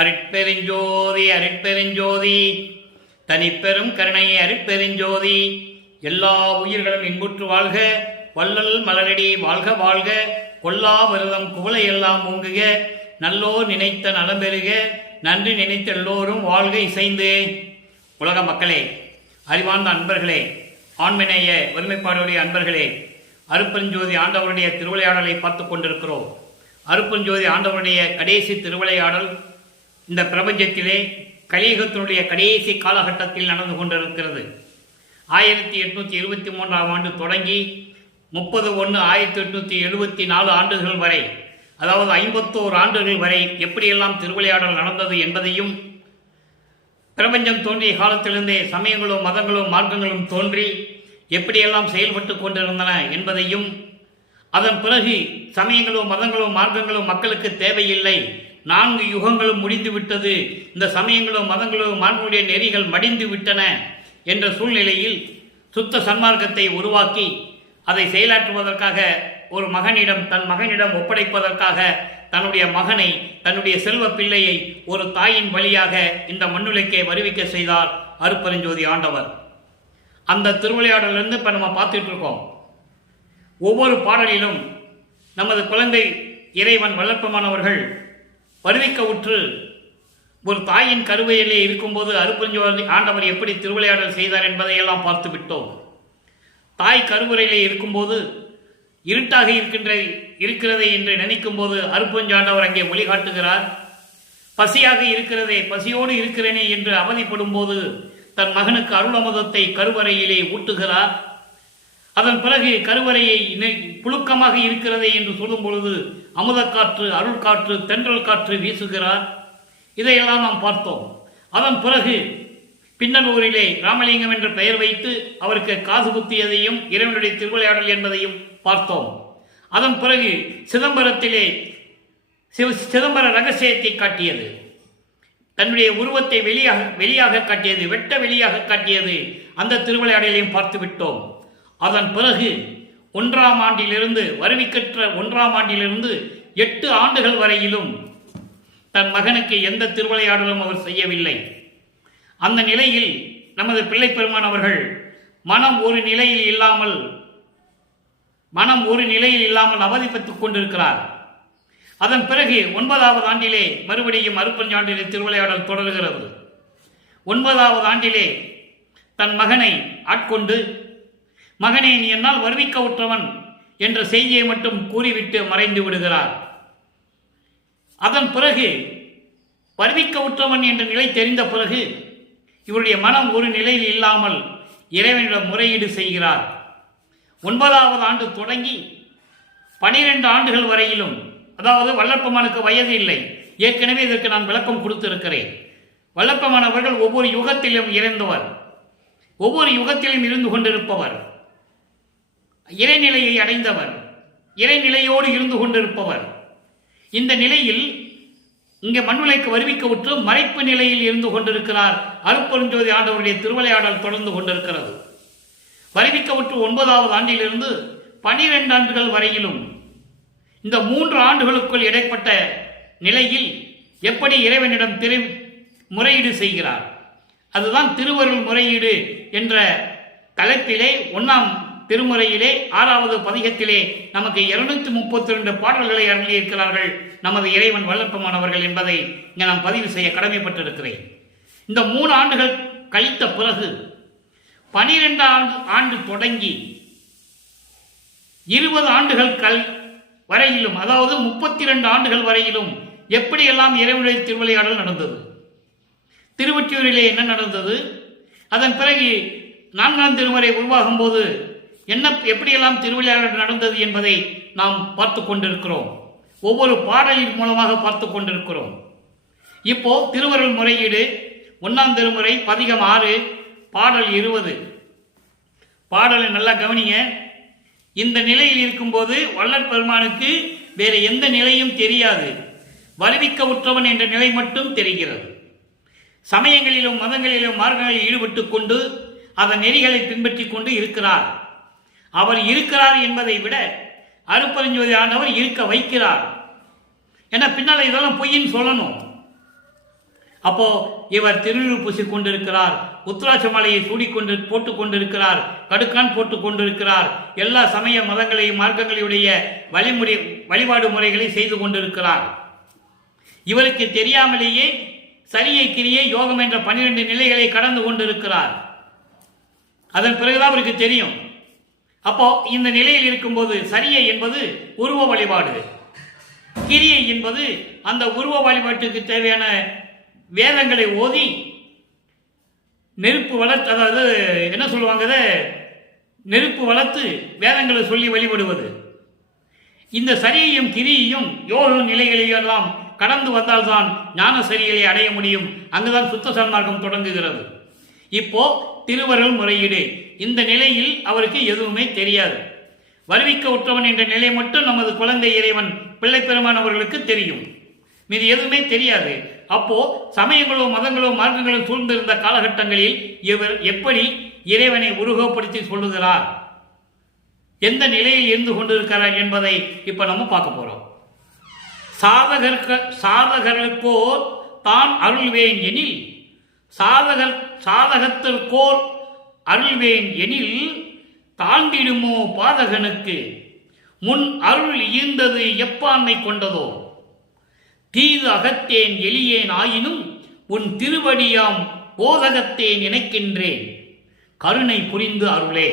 அருட்பெருஞ்சோதி அருட்பெருஞ்சோதி தனிப்பெரும் கருணை அருட்பெருஞ்சோதி. எல்லா உயிர்களும் இன்புற்று வாழ்க, வள்ளல் மலரடி வாழ்க வாழ்க, கொல்லா விரதம் குவளை எல்லாம் ஓங்குக, நல்லோர் நினைத்த நலம் பெறுக, நன்றி நினைத்த எல்லோரும் வாழ்க இசைந்து. உலக மக்களே, அறிவார்ந்த அன்பர்களே, ஆண்மநேய ஒருமைப்பாடுடைய அன்பர்களே, அருட்பெருஞ்சோதி ஆண்டவருடைய திருவிளையாடலை பார்த்து கொண்டிருக்கிறோம். அருட்பெருஞ்சோதி ஆண்டவருடைய கடைசி திருவிளையாடல் இந்த பிரபஞ்சத்திலே கலியுகத்தினுடைய கடைசி காலகட்டத்தில் நடந்து கொண்டிருக்கிறது. 1823ஆம் ஆண்டு தொடங்கி 30/1/1874 ஆண்டுகள் வரை, அதாவது 51 ஆண்டுகள் வரை எப்படியெல்லாம் திருவிளையாடல் நடந்தது என்பதையும், பிரபஞ்சம் தோன்றிய காலத்திலிருந்தே சமயங்களும் மதங்களும் மார்க்கங்களும் தோன்றி எப்படியெல்லாம் செயல்பட்டு கொண்டிருந்தன என்பதையும், அதன் பிறகு சமயங்களும் மதங்களும் மார்க்கங்களும் மக்களுக்கு தேவையில்லை, 4 யுகங்களும் முடிந்து விட்டது, இந்த சமயங்களும் மதங்களும் மார்க்கங்களுடைய நெறிகள் மடிந்து விட்டன என்ற சூழ்நிலையில் சுத்த சன்மார்க்கத்தை உருவாக்கி அதை செயலாற்றுவதற்காக ஒரு மகனிடம் தன் மகனிடம் ஒப்படைப்பதற்காக தன்னுடைய மகனை, தன்னுடைய செல்வ பிள்ளையை ஒரு தாயின் வழியாக இந்த மண்ணுலகே வருவிக்க செய்தார் அருட்பெருஞ்சோதி ஆண்டவர். அந்த திருவிளையாடலிருந்து இப்போ நம்ம பார்த்துட்டு இருக்கோம். ஒவ்வொரு பாடலிலும் நமது குழந்தை இறைவன் வளர்ப்பமானவர்கள் வருவிக்க உற்று ஒரு தாயின் கருவையிலே இருக்கும்போது அருட்பெருஞ்சோதி ஆண்டவர் எப்படி திருவிளையாடல் செய்தார் என்பதையெல்லாம் பார்த்து விட்டோம். தாய் கருவறையிலே இருக்கும்போது இருட்டாக இருக்கிறதை என்று நினைக்கும் போது அருட்பெருஞ்சோதி ஆண்டவர் அங்கே வழிகாட்டுகிறார். பசியாக இருக்கிறதே, பசியோடு இருக்கிறேனே என்று அவதிப்படும் போது தன் மகனுக்கு அருளமுதத்தை கருவறையிலே ஊட்டுகிறார். அதன் பிறகு கருவறையை புழுக்கமாக இருக்கிறதே என்று சொல்லும் பொழுது அமுதக்காற்று, அருள் காற்று, தென்றல் காற்று வீசுகிறார். இதையெல்லாம் நாம் பார்த்தோம். அதன் பிறகு பின்னலூரிலே ராமலிங்கம் என்ற பெயர் வைத்து அவருக்கு காது குத்தியதையும் இறைவனுடைய திருவிளையாடல் என்பதையும் பார்த்தோம். அதன் பிறகு சிதம்பரத்திலே சிதம்பர ரகசியத்தை காட்டியது, தன்னுடைய உருவத்தை வெளியாக காட்டியது, வெட்ட வெளியாக காட்டியது, அந்த திருவிளையாடலையும் பார்த்து விட்டோம். அதன் பிறகு 1ஆம் ஆண்டிலிருந்து வருவிக்கற்ற 1ஆம் ஆண்டிலிருந்து 8 ஆண்டுகள் வரையிலும் தன் மகனுக்கு எந்த திருவிளையாடலும் அவர் செய்யவில்லை. அந்த நிலையில் நமது பிள்ளை பெருமான் அவர்கள் மனம் ஒரு நிலையில் இல்லாமல் அவதிப்பட்டுக் கொண்டிருக்கிறார். அதன் பிறகு 9வது ஆண்டிலே மறுபடியும் அருட்பெருஞ்சாண்டிலே திருவிளையாடல் தொடர்கிறது. 9வது ஆண்டிலே தன் மகனை ஆட்கொண்டு, மகனே நீ என்னால் வருவிக்க உற்றவன் என்ற செய்தியை மட்டும் கூறிவிட்டு மறைந்து விடுகிறார். அதன் பிறகு வருவிக்க உற்றவன் என்ற நிலை தெரிந்த பிறகு இவருடைய மனம் ஒரு நிலையில் இல்லாமல் இறைவனிடம் முறையீடு செய்கிறார். 9வது ஆண்டு தொடங்கி 12 ஆண்டுகள் வரையிலும், அதாவது வல்லற்பமானுக்கு வயது இல்லை, ஏற்கனவே இதற்கு நான் விளக்கம் கொடுத்திருக்கிறேன். வல்லற்பமானவர்கள் ஒவ்வொரு யுகத்திலும் இறந்தவர், ஒவ்வொரு யுகத்திலும் இருந்து கொண்டிருப்பவர், இறைநிலையை அடைந்தவர், இறைநிலையோடு இருந்து கொண்டிருப்பவர். இந்த நிலையில் இங்கே மண்ணுலைக்கு வருவிக்க உற்று மறைப்பு நிலையில் இருந்து கொண்டிருக்கிறார். அருட்பெருஞ்சோதி ஆண்டவருடைய திருவிளையாடல் தொடர்ந்து கொண்டிருக்கிறது. வருவிக்க உற்று 9வது ஆண்டிலிருந்து 12 ஆண்டுகள் வரையிலும் இந்த 3 ஆண்டுகளுக்குள் இடைப்பட்ட நிலையில் எப்படி இறைவனிடம் முறையீடு செய்கிறார். அதுதான் திருவருள் முறையீடு என்ற தலைப்பிலே 1ஆம் திருமுறையிலே 6வது பதிகத்திலே நமக்கு 232 பாடல்களை அருளியிருக்கிறார்கள் நமது இறைவன் வல்லற்பமானவர்கள் என்பதை இங்கே நான் பதிவு செய்ய கடமைப்பட்டிருக்கிறேன். இந்த 3 ஆண்டுகள் கழித்த பிறகு 12ஆம் ஆண்டு தொடங்கி 20 ஆண்டுகள் வரையிலும், அதாவது 32 ஆண்டுகள் வரையிலும் எப்படியெல்லாம் இறைவனுடைய திருவிளையாடல் நடந்தது, திருவொற்றியூரிலே என்ன நடந்தது, அதன் பிறகு 4ஆம் திருமுறை உருவாகும் போது எப்படியெல்லாம் திருவிளையாடல் நடந்தது என்பதை நாம் பார்த்து கொண்டிருக்கிறோம். ஒவ்வொரு பாடலின் மூலமாக பார்த்து கொண்டிருக்கிறோம். இப்போ திருவருள் முறையீடு 1ஆம் திருமுறை பதிகம் 6 பாடல் 20. பாடலை நல்லா கவனிங்க. இந்த நிலையில் இருக்கும்போது வள்ளற் பெருமானுக்கு வேறு எந்த நிலையும் தெரியாது, வருவிக்க உற்றவன் என்ற நிலை மட்டும் தெரிகிறது. சமயங்களிலும் மதங்களிலும் மார்க்கங்களில் ஈடுபட்டு கொண்டு அதன் நெறிகளை பின்பற்றி கொண்டு இருக்கிறார். அவர் இருக்கிறார் என்பதை விட அருட்பெருஞ்சோதி ஆண்டவர் இருக்க வைக்கிறார். ஏன்னா பின்னால் இதெல்லாம் பொய்ன்னு சொல்லணும். அப்போ இவர் திருநீறு பூசிக் கொண்டிருக்கிறார், உத்ராட்ச மாலையை சூடிக்கொண்டு போட்டுக் கொண்டிருக்கிறார், கடுக்கான் போட்டுக் கொண்டிருக்கிறார், எல்லா சமய மதங்களையும் மார்க்கங்களுடைய வழிபாடு முறைகளை செய்து கொண்டிருக்கிறார். இவருக்கு தெரியாமலேயே சரியை கிரியை யோகம் என்ற 12 நிலைகளை கடந்து கொண்டிருக்கிறார். அதன் பிறகுதான் அவருக்கு தெரியும். அப்போ இந்த நிலையில் இருக்கும்போது சரியை என்பது உருவ வழிபாடு, கிரியை என்பது அந்த உருவ வழிபாட்டுக்கு தேவையான வேதங்களை ஓதி நெருப்பு வளர்த்து, அதாவது என்ன சொல்லுவாங்க, நெருப்பு வளர்த்து வேதங்களை சொல்லி வழிபடுவது. இந்த சரியையும் கிரியையும் யோக நிலைகளையும் எல்லாம் கடந்து வந்தால்தான் ஞான சரிகளை அடைய முடியும். அங்குதான் சுத்த சன்மார்க்கம் தொடங்குகிறது. இப்போ திருவருள் முறையீடு, இந்த நிலையில் அவருக்கு எதுவுமே தெரியாது. வருவிக்க உற்றவன் என்ற நிலை மட்டும் நமது குழந்தை இறைவன் பிள்ளை பெருமான் அவர்களுக்கு தெரியும், மீது எதுவுமே தெரியாது. அப்போ சமயங்களோ மதங்களோ மார்க்கங்களோ சூழ்ந்திருந்த காலகட்டங்களில் இவர் எப்படி இறைவனை உருவகப்படுத்தி சொல்லுகிறார், எந்த நிலையில் இருந்து கொண்டிருக்கிறார் என்பதை இப்ப நம்ம பார்க்க போறோம். சாதகர்களுக்கோர் தான் அருள்வேன் எனில், சாதகத்திற்கோர் அருள்வேன் எனில் தாண்டிடுமோ பாதகனுக்கு, முன் அருள் ஈந்தது எப்பான்மை கொண்டதோ, தீது அகத்தேன் எளியேன் ஆயினும் உன் திருவடியாம் போதகத்தே நினைக்கின்றேன், கருணை புரிந்து அருளே.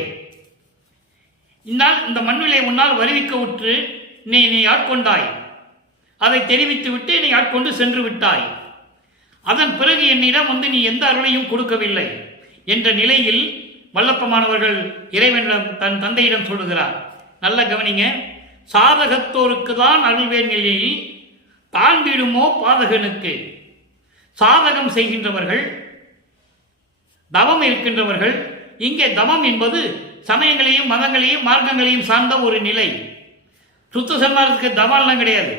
இந்த மண்ணிலே உன்னால் வருவிக்க உற்று நீ ஆட்கொண்டாய், அதை தெரிவித்து விட்டு என்னை ஆட்கொண்டு சென்று விட்டாய். அதன் பிறகு என்னிடம் வந்து நீ எந்த அருளையும் கொடுக்கவில்லை என்ற நிலையில் வல்லப்பமானவர்கள் இறைவன் தன் தந்தையிடம் சொல்லுகிறார். நல்ல கவனிங்க, சாதகத்தோருக்கு தான் அருள்வேன் நிலையில் தாண்டிடுமோ பாதகனுக்கு. சாதகம் செய்கின்றவர்கள், தவம் இருக்கின்றவர்கள். இங்கே தவம் என்பது சமயங்களையும் மதங்களையும் மார்க்கங்களையும் சார்ந்த ஒரு நிலை. சுத்த சன்மார்க்கத்துக்கு தவம்லாம் கிடையாது.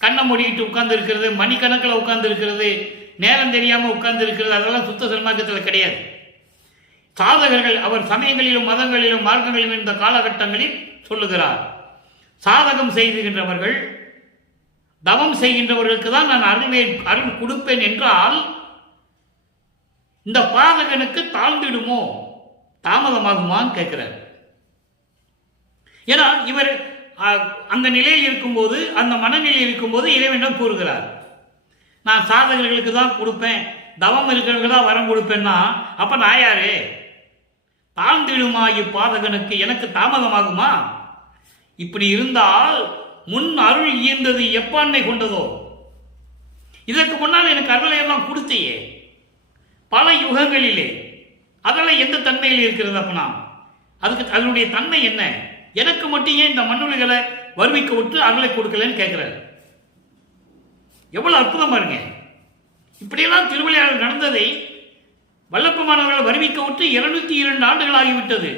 கண்ணை மூடிக்கிட்டு உட்கார்ந்து இருக்கிறது, மணிக்கணக்கில் உட்கார்ந்து இருக்கிறது, நேரம் தெரியாமல் உட்கார்ந்து இருக்கிறது, அதெல்லாம் சுத்த சன்மார்க்கத்தில் கிடையாது. சாதகர்கள் அவர் சமயங்களிலும் மதங்களிலும் மார்க்கங்களிலும் இருந்த காலகட்டங்களில் சொல்லுகிறார். சாதகம் செய்கின்றவர்கள், தவம் செய்கின்றவர்களுக்கு தான் நான் அருள் கொடுப்பேன் என்றால் இந்த பாதகனுக்கு தாழ்ந்திடுமோ, தாமதமாகுமான்னு கேட்கிறார். ஏன்னா இவர் அந்த நிலையில் இருக்கும்போது, அந்த மனநிலையில் இருக்கும்போது இறைவனிடம் கூறுகிறார், நான் சாதகர்களுக்கு தான் கொடுப்பேன், தவம் இருக்கிறவங்க தான் வரம் கொடுப்பேன்னா அப்ப நான் யாரு? தாழ்ந்திடுமா இப்பாதகனுக்கு, எனக்கு தாமதமாகுமா? இப்படி இருந்தால் முன் அருள் ஈந்தது எப்பான்மை கொண்டதோ, இதற்கு முன்னால் எனக்கு அருளை எல்லாம் கொடுத்தையே பல யுகங்களிலே, அதெல்லாம் எந்த தன்மையில் இருக்கிறது? அப்பனா அதுக்கு அதனுடைய தன்மை என்ன? எனக்கு மட்டும் ஏன் இந்த மண்ணுளிகளை வருவிக்க விட்டு அருளை கொடுக்கலன்னு கேட்கிறார். எவ்வளவு அற்புதம் பாருங்க. இப்படியெல்லாம் திருவிளையாடல் நடந்ததை வல்லப்பமானவர்கள் வருவிக்க விட்டு 202 ஆண்டுகள் ஆகிவிட்டது.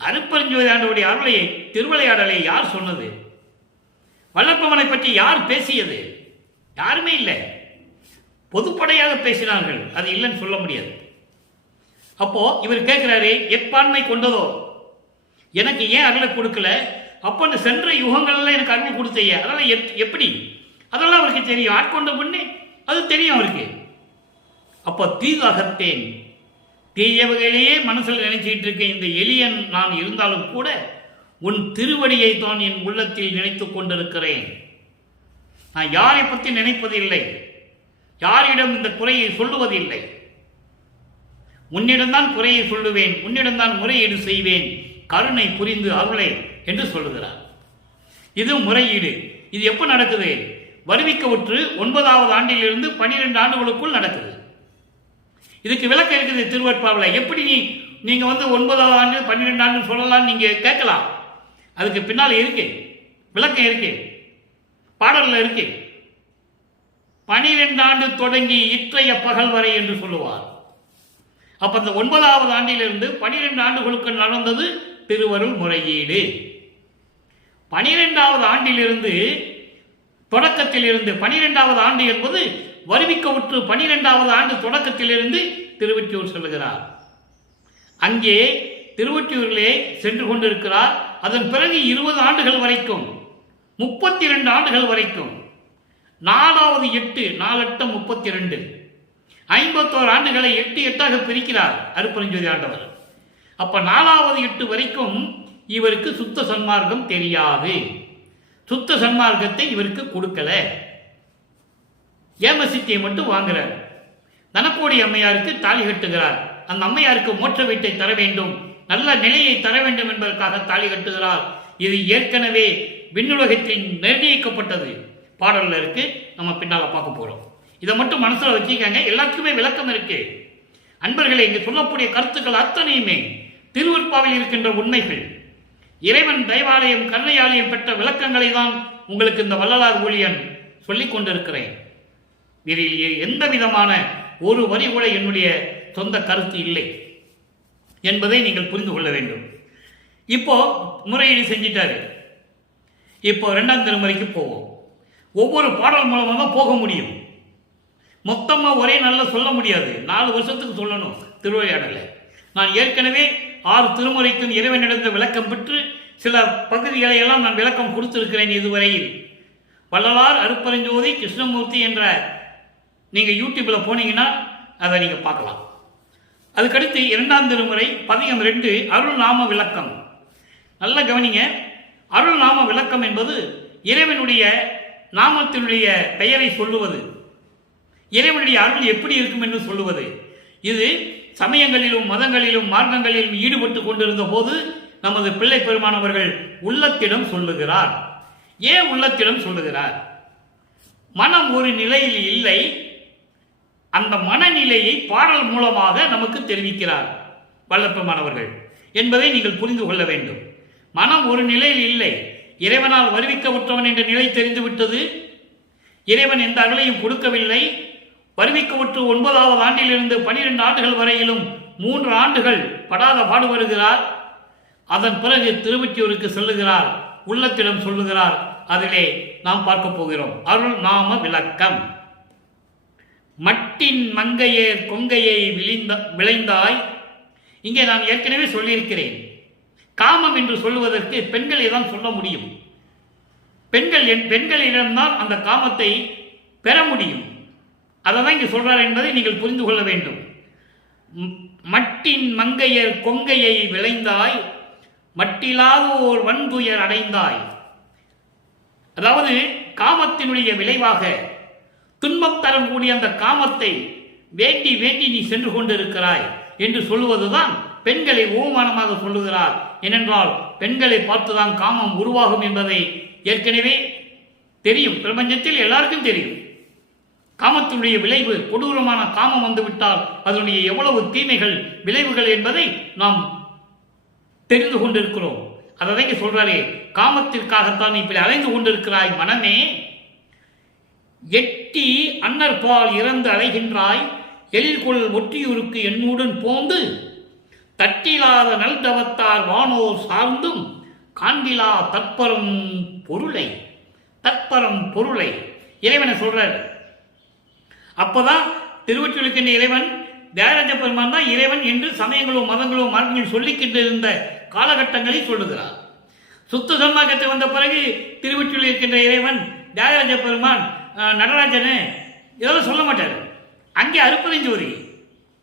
அருட்பெருஞ்சோதி ஆண்டவருடைய அருளையை திருவிளையாடலை யார் சொன்னது? வல்லப்பமனை பற்றி யார் பேசியது? யாருமே இல்லை. பொதுப்படையாக பேசினார்கள், அது இல்லைன்னு சொல்ல முடியாது. அப்போ இவர் கேட்கிறாரு, எப்பான்மை கொண்டதோ, எனக்கு ஏன் அருளை கொடுக்கல? அப்போ அந்த சென்ற யுகங்கள்ல எனக்கு அருள் கொடுத்தையே, அதெல்லாம் எப்படி? அதெல்லாம் அவருக்கு தெரியும். ஆட்கொண்ட பொண்ணு அது தெரியும் அவருக்கு. அப்போ தீது அகத்தேன், தீயவகையிலேயே மனசில் நினைச்சிட்டு இருக்க இந்த எளியன் நான் இருந்தாலும் கூட உன் திருவடியை தான் என் உள்ளத்தில் நினைத்துக் கொண்டிருக்கிறேன். நான் யாரை பற்றி நினைப்பதில்லை, யாரிடம் இந்த குறையை சொல்லுவதில்லை. உன்னிடம்தான் குறையை சொல்லுவேன், உன்னிடம்தான் முறையீடு செய்வேன், கருணை புரிந்து அருளை என்று சொல்லுகிறார். இது முறையீடு. இது எப்ப நடக்குது? வருவிக்க உற்று 9வது ஆண்டிலிருந்து 12 ஆண்டுகளுக்குள் நடக்குது. இதுக்கு விளக்கம் இருக்குது திருவற்பாவில். எப்படி நீங்க 9வது ஆண்டு 12 ஆண்டு சொல்லலாம் நீங்க கேட்கலாம். அதுக்கு பின்னால் இருக்கு, விளக்கம் இருக்கு, பாடல்ல இருக்கு. 12 ஆண்டு தொடங்கி இற்றைய பகல் வரை என்று சொல்லுவார். அப்ப அந்த 9வது ஆண்டிலிருந்து 12 ஆண்டுகளுக்கு நடந்தது திருவருள் முறையீடு. 12வது ஆண்டிலிருந்து தொடக்கத்திலிருந்து 12வது ஆண்டு என்பது வருவிக்க உற்று 12வது ஆண்டு தொடக்கத்திலிருந்து திருவொற்றியூர் செல்கிறார். அங்கே திருவொற்றியூரிலே சென்று கொண்டிருக்கிறார். அதன் பிறகு 20 ஆண்டுகள் வரைக்கும், 32 ஆண்டுகள் வரைக்கும் 4வது 8 4 32 51 ஆண்டுகளை 8 8ஆக பிரிக்கிறார் அருட்பெருஞ்சோதி ஆண்டவர். அப்ப 4வது 8 வரைக்கும் இவருக்கு சுத்த சன்மார்க்கம் தெரியாது. சுத்த சன்மார்க்கத்தை இவருக்கு கொடுக்கல. ஏமசித்தியை மட்டும் வாங்குறார். தனக்கோடி அம்மையாருக்கு தாலி கட்டுகிறார். அந்த அம்மையாருக்கு மோட்ச வீட்டை தர வேண்டும், நல்ல நிலையை தர வேண்டும் என்பதற்காக தாலி கட்டுகிறார். இது ஏற்கனவே விண்ணுலகத்தில் நிர்ணயிக்கப்பட்டது. பாடல்ல இருக்கு, நம்ம பின்னால பார்க்க போறோம். இதை மட்டும் மனசுல வச்சுக்காங்க. எல்லாத்துக்குமே விளக்கம் இருக்கு. அன்பர்களே, இங்கு சொல்லக்கூடிய கருத்துக்கள் அத்தனையுமே திருவருட்பாவில் இருக்கின்ற உண்மைகள். இறைவன் தெய்வாலயம் கருணையாலயம் பெற்ற விளக்கங்களை தான் உங்களுக்கு இந்த வள்ளலார் ஊழியன் சொல்லிக் கொண்டிருக்கிறேன். இதில் எந்த விதமான ஒரு வரி கூட என்னுடைய சொந்த கருத்து இல்லை என்பதை நீங்கள் புரிந்து கொள்ள வேண்டும். இப்போ முறையீடு செஞ்சிட்டாரு. இப்போ 2ஆம் திருமுறைக்கு போவோம். ஒவ்வொரு பாடல் மூலமாக தான் போக முடியும். மொத்தமாக ஒரே நாளில் சொல்ல முடியாது. 4 வருஷத்துக்கு சொல்லணும் திருவிளையாடலை. நான் ஏற்கனவே 6 திருமுறைக்கும் இறைவனிடத்தில் விளக்கம் பெற்று சில பகுதிகளை எல்லாம் நான் விளக்கம் கொடுத்திருக்கிறேன் இதுவரையில். வள்ளலார் அருட்பெருஞ்சோதி கிருஷ்ணமூர்த்தி என்ற நீங்கள் யூடியூப்பில் போனீங்கன்னா அதை நீங்கள் பார்க்கலாம். அதுக்கடுத்து 2ஆம் திருமுறை பதிகம் 2 அருள் நாம விளக்கம். நல்ல கவனிங்க. அருள் நாம விளக்கம் என்பது இறைவனுடைய நாமத்தினுடைய பெயரை சொல்லுவது, இறைவனுடைய அருள் எப்படி இருக்கும் என்று சொல்லுவது. இது சமயங்களிலும் மதங்களிலும் மார்க்கங்களிலும் ஈடுபட்டு கொண்டிருந்த போது நமது பிள்ளை பெருமானவர்கள் உள்ளத்திடம் சொல்லுகிறார். ஏன் உள்ளத்திடம் சொல்லுகிறார்? மனம் ஒரு நிலையில் இல்லை, அந்த மனநிலையை பாடல் மூலமாக நமக்கு தெரிவிக்கிறார் வல்லப்பெருமானவர்கள் என்பதை நீங்கள் புரிந்து கொள்ள வேண்டும். மனம் ஒரு நிலையில் இல்லை, இறைவனால் வருவிக்கப்பட்டவன் என்ற நிலை தெரிந்துவிட்டது. இறைவன் எந்த அருளையும் கொடுக்கவில்லை. வருவிக்கப்பட்டு 9வது ஆண்டிலிருந்து 12 ஆண்டுகள் வரையிலும் 3 ஆண்டுகள் படாத பாடுபடுகிறார். அதன் பிறகு திருவொற்றியூருக்கு செல்லுகிறார், உள்ளத்திடம் சொல்லுகிறார். அதிலே நாம் பார்க்க போகிறோம். அருள் நாம விளக்கம். மட்டின் மங்கையர் கொங்கையை விளைந்தாய். இங்கே நான் ஏற்கனவே சொல்லியிருக்கிறேன். காமம் என்று சொல்லுவதற்கு பெண்களை தான் சொல்ல முடியும். பெண்களிடம்தான் அந்த காமத்தை பெற முடியும். அதை தான் இங்கே சொல்றார் என்பதை நீங்கள் புரிந்து கொள்ள வேண்டும். மட்டின் மங்கையர் கொங்கையை விளைந்தாய், மட்டிலாத ஓர் வன்புயர் அடைந்தாய். அதாவது காமத்தினுடைய விளைவாக துன்பம் தரக்கூடிய அந்த காமத்தை வேண்டி வேண்டி நீ சென்று கொண்டிருக்கிறாய் என்று சொல்லுவதுதான் பெண்களை ஓமானமாக சொல்லுகிறார். ஏனென்றால் பெண்களை பார்த்துதான் காமம் உருவாகும் என்பதை ஏற்கனவே தெரியும். பிரபஞ்சத்தில் எல்லாருக்கும் தெரியும். காமத்தினுடைய விளைவு, கொடூரமான காமம் வந்துவிட்டால் அதனுடைய எவ்வளவு தீமைகள் விளைவுகள் என்பதை நாம் தெரிந்து கொண்டிருக்கிறோம். அதை சொல்றாரே, காமத்திற்காகத்தான் இப்படி அலைந்து கொண்டிருக்கிறாய் மனமே. எட்டி அன்னர்பால் இறந்து அலைகின்றாய், எழில்கொள் ஒற்றியூருக்கு என்னுடன் போந்து தட்டிலாத நல்தவத்தார் வானோர் சார்ந்தும் காண்பிலா தற்பரம் பொருளை இறைவனை சொல்றார். அப்பதான் திருவொற்றியூருக்கு இறைவன் தியாகராஜ பெருமான் தான் இறைவன் என்று சமயங்களும் மதங்களும் மார்க்கங்களும் சொல்லிக்கிட்டு இருந்த காலகட்டங்களில் சொல்லுகிறார். சுத்த சன்மார்க்கத்தை வந்த பிறகு திருவொற்றியூரில் இருக்கின்ற இறைவன் தியாகராஜ பெருமான் நடராஜனு இதெல்லாம் சொல்ல மாட்டார். அங்கே அருட்பெருஞ்சோதி,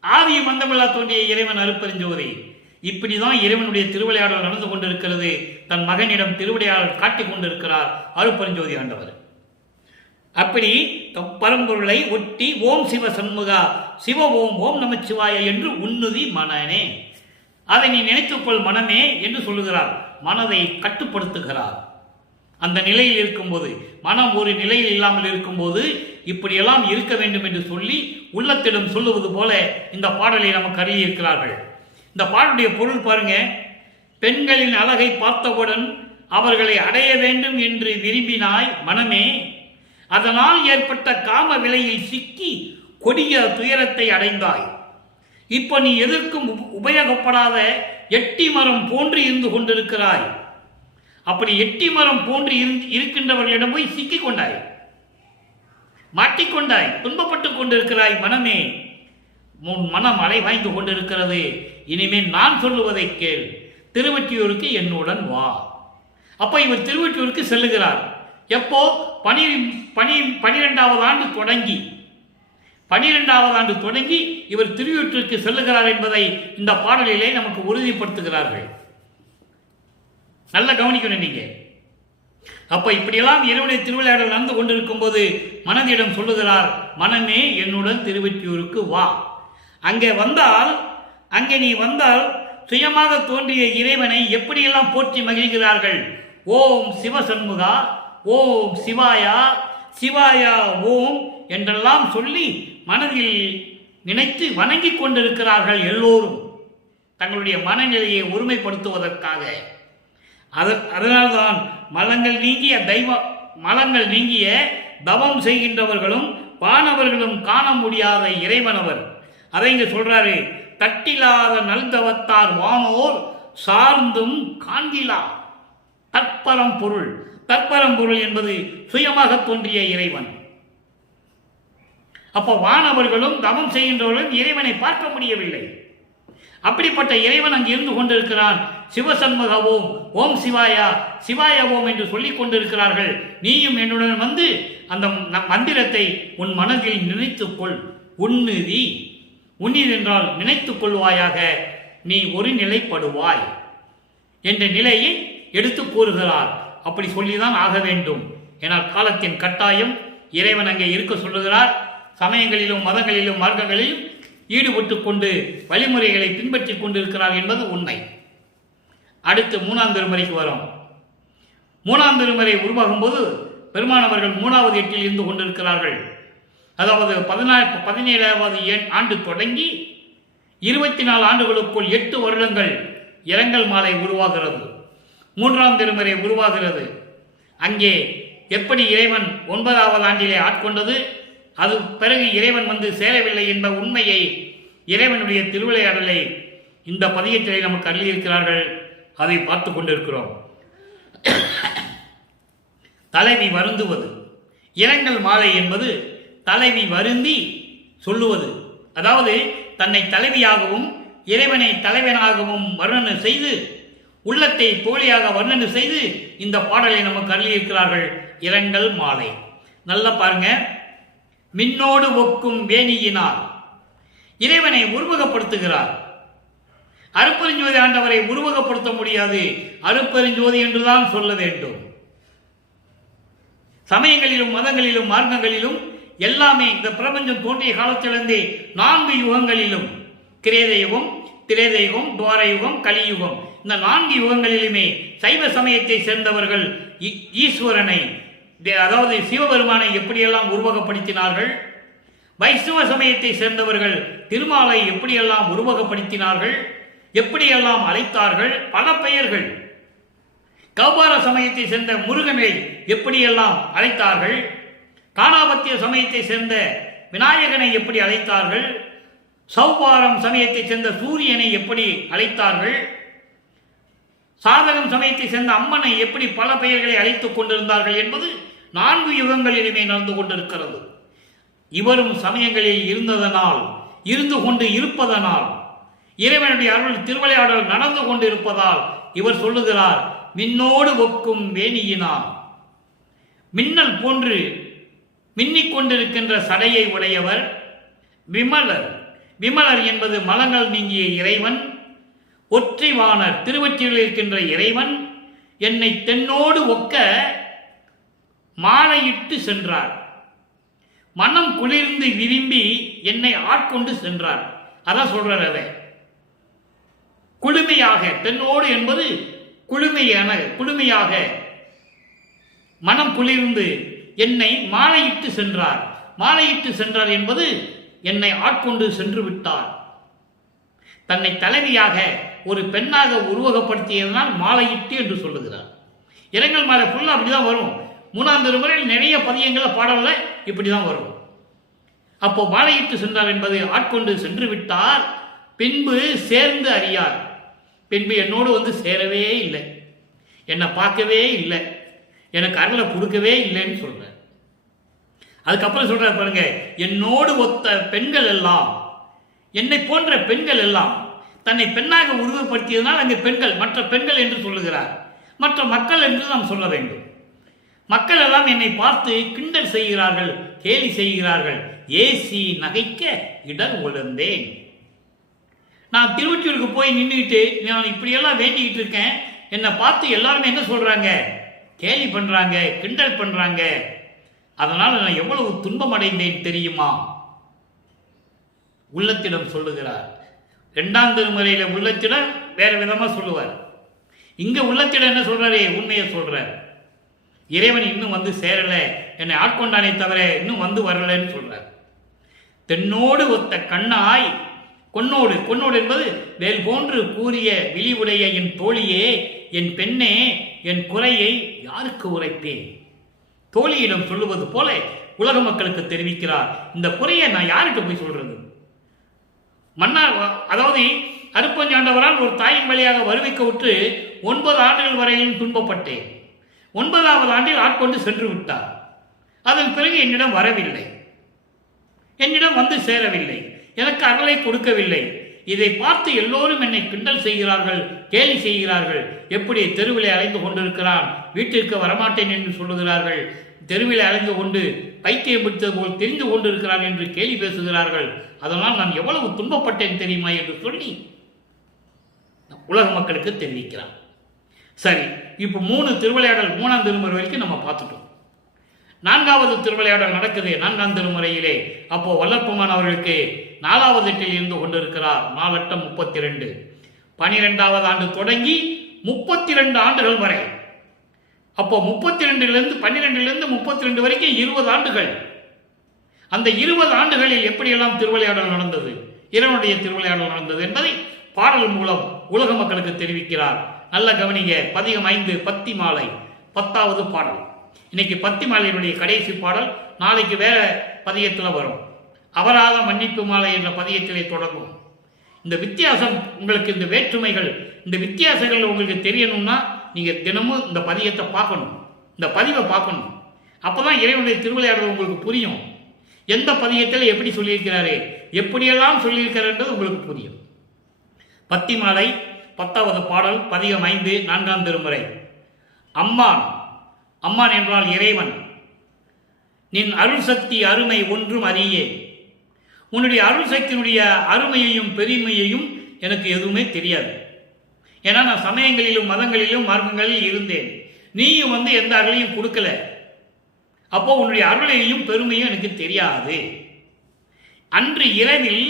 ஆதியும் மந்தமில்லா தோன்றிய இறைவன் அருட்பெருஞ்சோதி. இப்படிதான் இறைவனுடைய திருவிளையாடல் நடந்து கொண்டிருக்கிறது. தன் மகனிடம் திருவிளையாடல் காட்டிக் கொண்டிருக்கிறார் அருட்பெருஞ்சோதி ஆண்டவர். அப்படி பரம்பொருளை ஒட்டி ஓம் சிவ சண்முகா சிவ ஓம் ஓம் நமச்சிவாய என்று உன்னுதி மனனே, அதை நீ நினைத்துக்கொள் மனமே என்று சொல்லுகிறார். மனதை கட்டுப்படுத்துகிறார். அந்த நிலையில் இருக்கும்போது, மனம் ஒரு நிலையில் இல்லாமல் இருக்கும்போது இப்படியெல்லாம் இருக்க வேண்டும் என்று சொல்லி உள்ளத்திடம் சொல்லுவது போல இந்த பாடலை நமக்கு அருளியிருக்கிறார்கள். இந்த பாடலுடைய பொருள் பாருங்க. பெண்களின் அழகை பார்த்தவுடன் அவர்களை அடைய வேண்டும் என்று விரும்பினாய் மனமே, அதனால் ஏற்பட்ட காம விலையில் சிக்கி கொடிய துயரத்தை அடைந்தாய். இப்போ நீ எதற்கும் உபயோகப்படாத எட்டி மரம் போன்று இருந்து கொண்டிருக்கிறாய். அப்படி எட்டி மரம் போன்று இருக்கின்றவர்களிடம் போய் சிக்கிக் கொண்டாய், மாட்டிக்கொண்டாய், துன்பப்பட்டுக் கொண்டிருக்கிறாய் மனமே. உன் மனம் அலைவாய்ந்து கொண்டிருக்கிறது. இனிமேல் நான் சொல்லுவதை கேள், திருவொற்றியூருக்கு என்னுடன் வா. அப்ப இவர் திருவொற்றியூருக்கு செல்லுகிறார். எப்போ 12வது ஆண்டு தொடங்கி இவர் திருவீற்றிற்கு செல்லுகிறார் என்பதை இந்த பாடலிலே நமக்கு உறுதிப்படுத்துகிறார்கள். நல்ல கவனிக்கணும் நீங்க. அப்ப இப்படியெல்லாம் இறைவனை திருவிளையாடல் நடந்து கொண்டிருக்கும் போது மனதிடம் சொல்லுகிறார், மனமே என்னுடன் திருவெற்றியூருக்கு வா. அங்கே நீ வந்தால் சுயமாக தோன்றிய இறைவனை எப்படியெல்லாம் போற்றி மகிழ்கிறார்கள். ஓம் சிவசண்முகா, ஓம் சிவாயா, சிவாயா ஓம் என்றெல்லாம் சொல்லி மனதில் நினைத்து வணங்கிக் கொண்டிருக்கிறார்கள் எல்லோரும், தங்களுடைய மனநிலையை ஒருமைப்படுத்துவதற்காக. அதனால்தான் மலங்கள் நீங்கிய தவம் செய்கின்றவர்களும் வானவர்களும் காண முடியாத இறைவனவர். அதை இங்க சொல்றாரு, தட்டிலாத நல்தவத்தார் வானோர் சார்ந்தும் காண்கிலா தற்பரம் பொருள் என்பது சுயமாக தோன்றிய இறைவன். அப்ப வானவர்களும் தவம் செய்கின்றவர்களும் இறைவனை பார்க்க முடியவில்லை. அப்படிப்பட்ட இறைவன் அங்கு இருந்து கொண்டிருக்கிறான். சிவசண்முகவும் ஓம் சிவாயா, சிவாய ஓம் என்று சொல்லிக் கொண்டிருக்கிறார்கள். நீயும் என்னுடன் வந்து அந்த மந்திரத்தை உன் மனதில் நினைத்துக்கொள். உன்னிதி என்றால் நினைத்துக் கொள்வாயாக, நீ ஒரு நிலைப்படுவாய் என்ற நிலையை எடுத்து கூறுகிறார். அப்படி சொல்லிதான் ஆக வேண்டும். ஏனால் காலத்தின் கட்டாயம். இறைவன் அங்கே இருக்க சொல்லுகிறார். சமயங்களிலும் மதங்களிலும் மார்க்கங்களிலும் ஈடுபட்டு கொண்டு வழிமுறைகளை பின்பற்றி கொண்டிருக்கிறார் என்பது உண்மை. அடுத்து 3ஆம் திருமுறைக்கு வரும். 3ஆம் திருமுறை உருவாகும் போது பெருமானவர்கள் 3வது எட்டில் இருந்து கொண்டிருக்கிறார்கள். அதாவது 17வது ஆண்டு தொடங்கி 24 ஆண்டுகளுக்குள் 8 வருடங்கள் இரங்கல் மாலை உருவாகிறது. 3ஆம் திருமுறை உருவாகிறது. அங்கே எப்படி இறைவன் 9வது ஆண்டிலே ஆட்கொண்டது, அது பிறகு இறைவன் வந்து சேரவில்லை என்ற உண்மையை, இறைவனுடைய திருவிளையாடலை இந்த பதிகத்திலே நமக்கு அள்ளியிருக்கிறார்கள். அதை பார்த்து கொண்டிருக்கிறோம். தலைவி வருந்துவது. இரங்கல் மாலை என்பது தலைவி வருந்தி சொல்லுவது. அதாவது தன்னை தலைவியாகவும் இறைவனை தலைவனாகவும் வர்ணனை செய்து, உள்ளத்தை தோழியாக வர்ணனை செய்து இந்த பாடலை நமக்கு அள்ளியிருக்கிறார்கள். இரங்கல் மாலை. நல்லா பாருங்க. மின்னோடு ஒக்கும் வேணியினால் இறைவனை உருவகப்படுத்துகிறார். அருப்பெருஞ்சோதி ஆண்டவரை உருவகப்படுத்த முடியாது, அருப்பெருஞ்சோதி என்றுதான் சொல்ல வேண்டும். சமயங்களிலும் மதங்களிலும் மார்க்கங்களிலும் எல்லாமே இந்த பிரபஞ்சம் தோன்றிய காலத்திலிருந்தே 4 யுகங்களிலும், கிரேத யுகம், திரேத யுகம், துவார யுகம், கலியுகம், இந்த 4 யுகங்களிலுமே சைவ சமயத்தை சேர்ந்தவர்கள் ஈஸ்வரனை, அதாவது சிவபெருமானை எப்படியெல்லாம் உருவகப்படுத்தினார்கள், வைஷ்ணவ சமயத்தை சேர்ந்தவர்கள் திருமாலை எப்படியெல்லாம் உருவகப்படுத்தினார்கள், எப்படியெல்லாம் அழைத்தார்கள், பல பெயர்கள். கௌபார சமயத்தை சேர்ந்த முருகனை எப்படியெல்லாம் அழைத்தார்கள், காணாபத்திய சமயத்தை சேர்ந்த விநாயகனை எப்படி அழைத்தார்கள், சௌபாரம் சமயத்தை சேர்ந்த சூரியனை எப்படி அழைத்தார்கள், சாதகம் சமயத்தை சேர்ந்த அம்மனை எப்படி பல பெயர்களை அழைத்துக் கொண்டிருந்தார்கள் என்பது 4 யுகங்களிலுமே நடந்து கொண்டிருக்கிறது. இவரும் சமயங்களில் இருந்து கொண்டு இருப்பதனால், இறைவனுடைய அருள் திருவிளையாடல் நடந்து கொண்டு இருப்பதால் இவர் சொல்லுகிறார், மின்னோடு ஒக்கும் வேணியினால். மின்னல் போன்று மின்னிக் கொண்டிருக்கின்ற சடையை உடையவர் விமலர். விமலர் என்பது மலங்கள் நீங்கிய இறைவன். ஒற்றைவாணர் திருவற்றியில் இருக்கின்ற இறைவன் என்னை தென்னோடு ஒக்க மாலையிட்டு சென்றார். மனம் குளிர்ந்து விரும்பி என்னை ஆட்கொண்டு சென்றார். அதான் சொல்றார். அதை குளுமையாக, தென்னோடு என்பது குளுமையாக மனம் குளிர்ந்து என்னை மாலையிட்டு சென்றார். மாலையிட்டு சென்றார் என்பது என்னை ஆட்கொண்டு சென்று விட்டார். தன்னை தலைவியாக ஒரு பெண்ணாக உருவகப்படுத்தியதனால் மாலையிட்டு என்று சொல்லுகிறார். இரங்கல் மாலை ஃபுல்லாக அப்படிதான் வரும். 3ஆம் திருமுறையில் நிறைய பதியங்கள பாடல்ல இப்படிதான் வரும். அப்போ மாலையிட்டு சென்றார் என்பது ஆட்கொண்டு சென்று விட்டார். பின்பு சேர்ந்து அறியார். பின்பு என்னோடு வந்து சேரவே இல்லை, என்னை பார்க்கவே இல்லை, எனக்கு அருளை கொடுக்கவே இல்லைன்னு சொல்றார். அதுக்கப்புறம் சொல்றார் பாருங்க, என்னோடு ஒத்த பெண்கள் எல்லாம், என்னை போன்ற பெண்கள் எல்லாம் தன்னை பெண்ணாக உருவப்படுத்தியதனால் அங்கே பெண்கள், மற்ற பெண்கள் என்று சொல்லுகிறார். மற்ற மக்கள் என்று நாம் சொல்ல வேண்டும். மக்கள் எல்லாம் என்னை பார்த்து கிண்டல் செய்கிறார்கள், கேலி செய்கிறார்கள். ஏசி நகைக்க இடர் உழந்தேன். நான் திருவொற்றியூருக்கு போய் நின்றுட்டு நான் இப்படியெல்லாம் வேண்டிக்கிட்டு இருக்கேன். என்னை பார்த்து எல்லாருமே என்ன சொல்றாங்க? கேலி பண்றாங்க, கிண்டல் பண்றாங்க. அதனால நான் எவ்வளவு துன்பம் அடைந்தேன் தெரியுமா? உள்ளத்திடம் சொல்லுகிறார். 2ஆம் திருமுறையில உள்ளத்திடம் வேற விதமா சொல்லுவார். இங்க உள்ளத்திடம் என்ன சொல்றாரு? உண்மையை சொல்றார். இறைவன் இன்னும் வந்து சேரல, என்னை ஆட்கொண்டானே தவிர இன்னும் வந்து வரலன்னு சொல்றார். தென்னோடு ஒத்த கண்ணாய் கொன்னோடு, கொன்னோடு என்பது வேல் போன்று கூறிய விழி உடைய என் தோழியே, என் பெண்ணே, என் குறையை யாருக்கு உரைப்பேன்? தோழியிடம் சொல்லுவது போல உலக மக்களுக்கு தெரிவிக்கிறார். இந்த குறையை நான் யாருக்கு போய் சொல்றது? மன்னர், அதாவது அருப்பஞ்சாண்டவரால் ஒரு தாயின் வழியாக வருவிக்க விட்டு 9 ஆண்டுகள் வரையிலும் துன்பப்பட்டேன். 9ஆவது ஆண்டில் ஆட்கொண்டு சென்று விட்டார். அதன் பிறகு என்னிடம் வரவில்லை, என்னிடம் வந்து சேரவில்லை, எனக்கு அருளை கொடுக்கவில்லை. இதை பார்த்து எல்லோரும் என்னை கிண்டல் செய்கிறார்கள், கேலி செய்கிறார்கள். எப்படி தெருவிலே அலைந்து கொண்டிருக்கிறான், வீட்டிற்கு வரமாட்டேன் என்று சொல்லுகிறார்கள். தெருவிலே அலைந்து கொண்டு பைத்தியம் பிடித்தது போல் தெரிந்து கொண்டிருக்கிறான் என்று கேலி பேசுகிறார்கள். அதனால் நான் எவ்வளவு துன்பப்பட்டேன் தெரியுமா என்று சொல்லி உலக மக்களுக்கு தெரிவிக்கிறான். சரி, இப்போ 3 திருவிளையாடல் 3ஆம் திருமுறை வரைக்கும் நம்ம பார்த்துட்டோம். 4வது திருவிளையாடல் நடக்குது 4ஆம் திருமுறையிலே. அப்போ வல்லப்பெருமான் அவர்களுக்கு 4வது எட்டில் இருந்து கொண்டிருக்கிறார். 4 8 32. 12வது ஆண்டு தொடங்கி 32 ஆண்டுகள் வரை. அப்போ 32லிருந்து 12லிருந்து 32 வரைக்கும் 20 ஆண்டுகள். அந்த 20 ஆண்டுகளில் எப்படியெல்லாம் திருவிளையாடல் நடந்தது, இறைவனுடைய திருவிளையாடல் நடந்தது என்பதை பாடல் மூலம் உலக மக்களுக்கு தெரிவிக்கிறார். நல்ல கவனிங்க. பதிகம் 5 பத்தி மாலை 10வது பாடல். இன்னைக்கு பத்தி மாலையினுடைய கடைசி பாடல். நாளைக்கு வேற பதிகத்தில் வரும். அபராத மன்னிப்பு மாலை என்ற பதிகத்திலே தொடங்கும். இந்த வித்தியாசம் உங்களுக்கு, இந்த வேற்றுமைகள், இந்த வித்தியாசங்கள் உங்களுக்கு தெரியணும்னா நீங்க தினமும் இந்த பதிகத்தை பார்க்கணும், இந்த பதிவை பார்க்கணும். அப்பதான் இறைவனுடைய திருவிளையாடல் உங்களுக்கு புரியும். எந்த பதிகத்தில் எப்படி சொல்லியிருக்கிறாரு, எப்படியெல்லாம் சொல்லியிருக்கிறார் உங்களுக்கு புரியும். பத்தி மாலை 10வது பாடல், பதிகம் 5, 4ஆம் திருமுறை. அம்மான், அம்மான் என்றால் இறைவன். நின் அருள் சக்தி அருமை ஒன்றும் அறியே. உன்னுடைய அருள் சக்தியினுடைய அருமையையும் பெருமையையும் எனக்கு எதுவுமே தெரியாது. ஏன்னா நான் சமயங்களிலும் மதங்களிலும் மார்க்கங்களில் இருந்தேன். நீயும் வந்து எந்த அருளையும் கொடுக்கல. அப்போ உன்னுடைய அருளையும் பெருமையும் எனக்கு தெரியாது. அன்று இரவில்,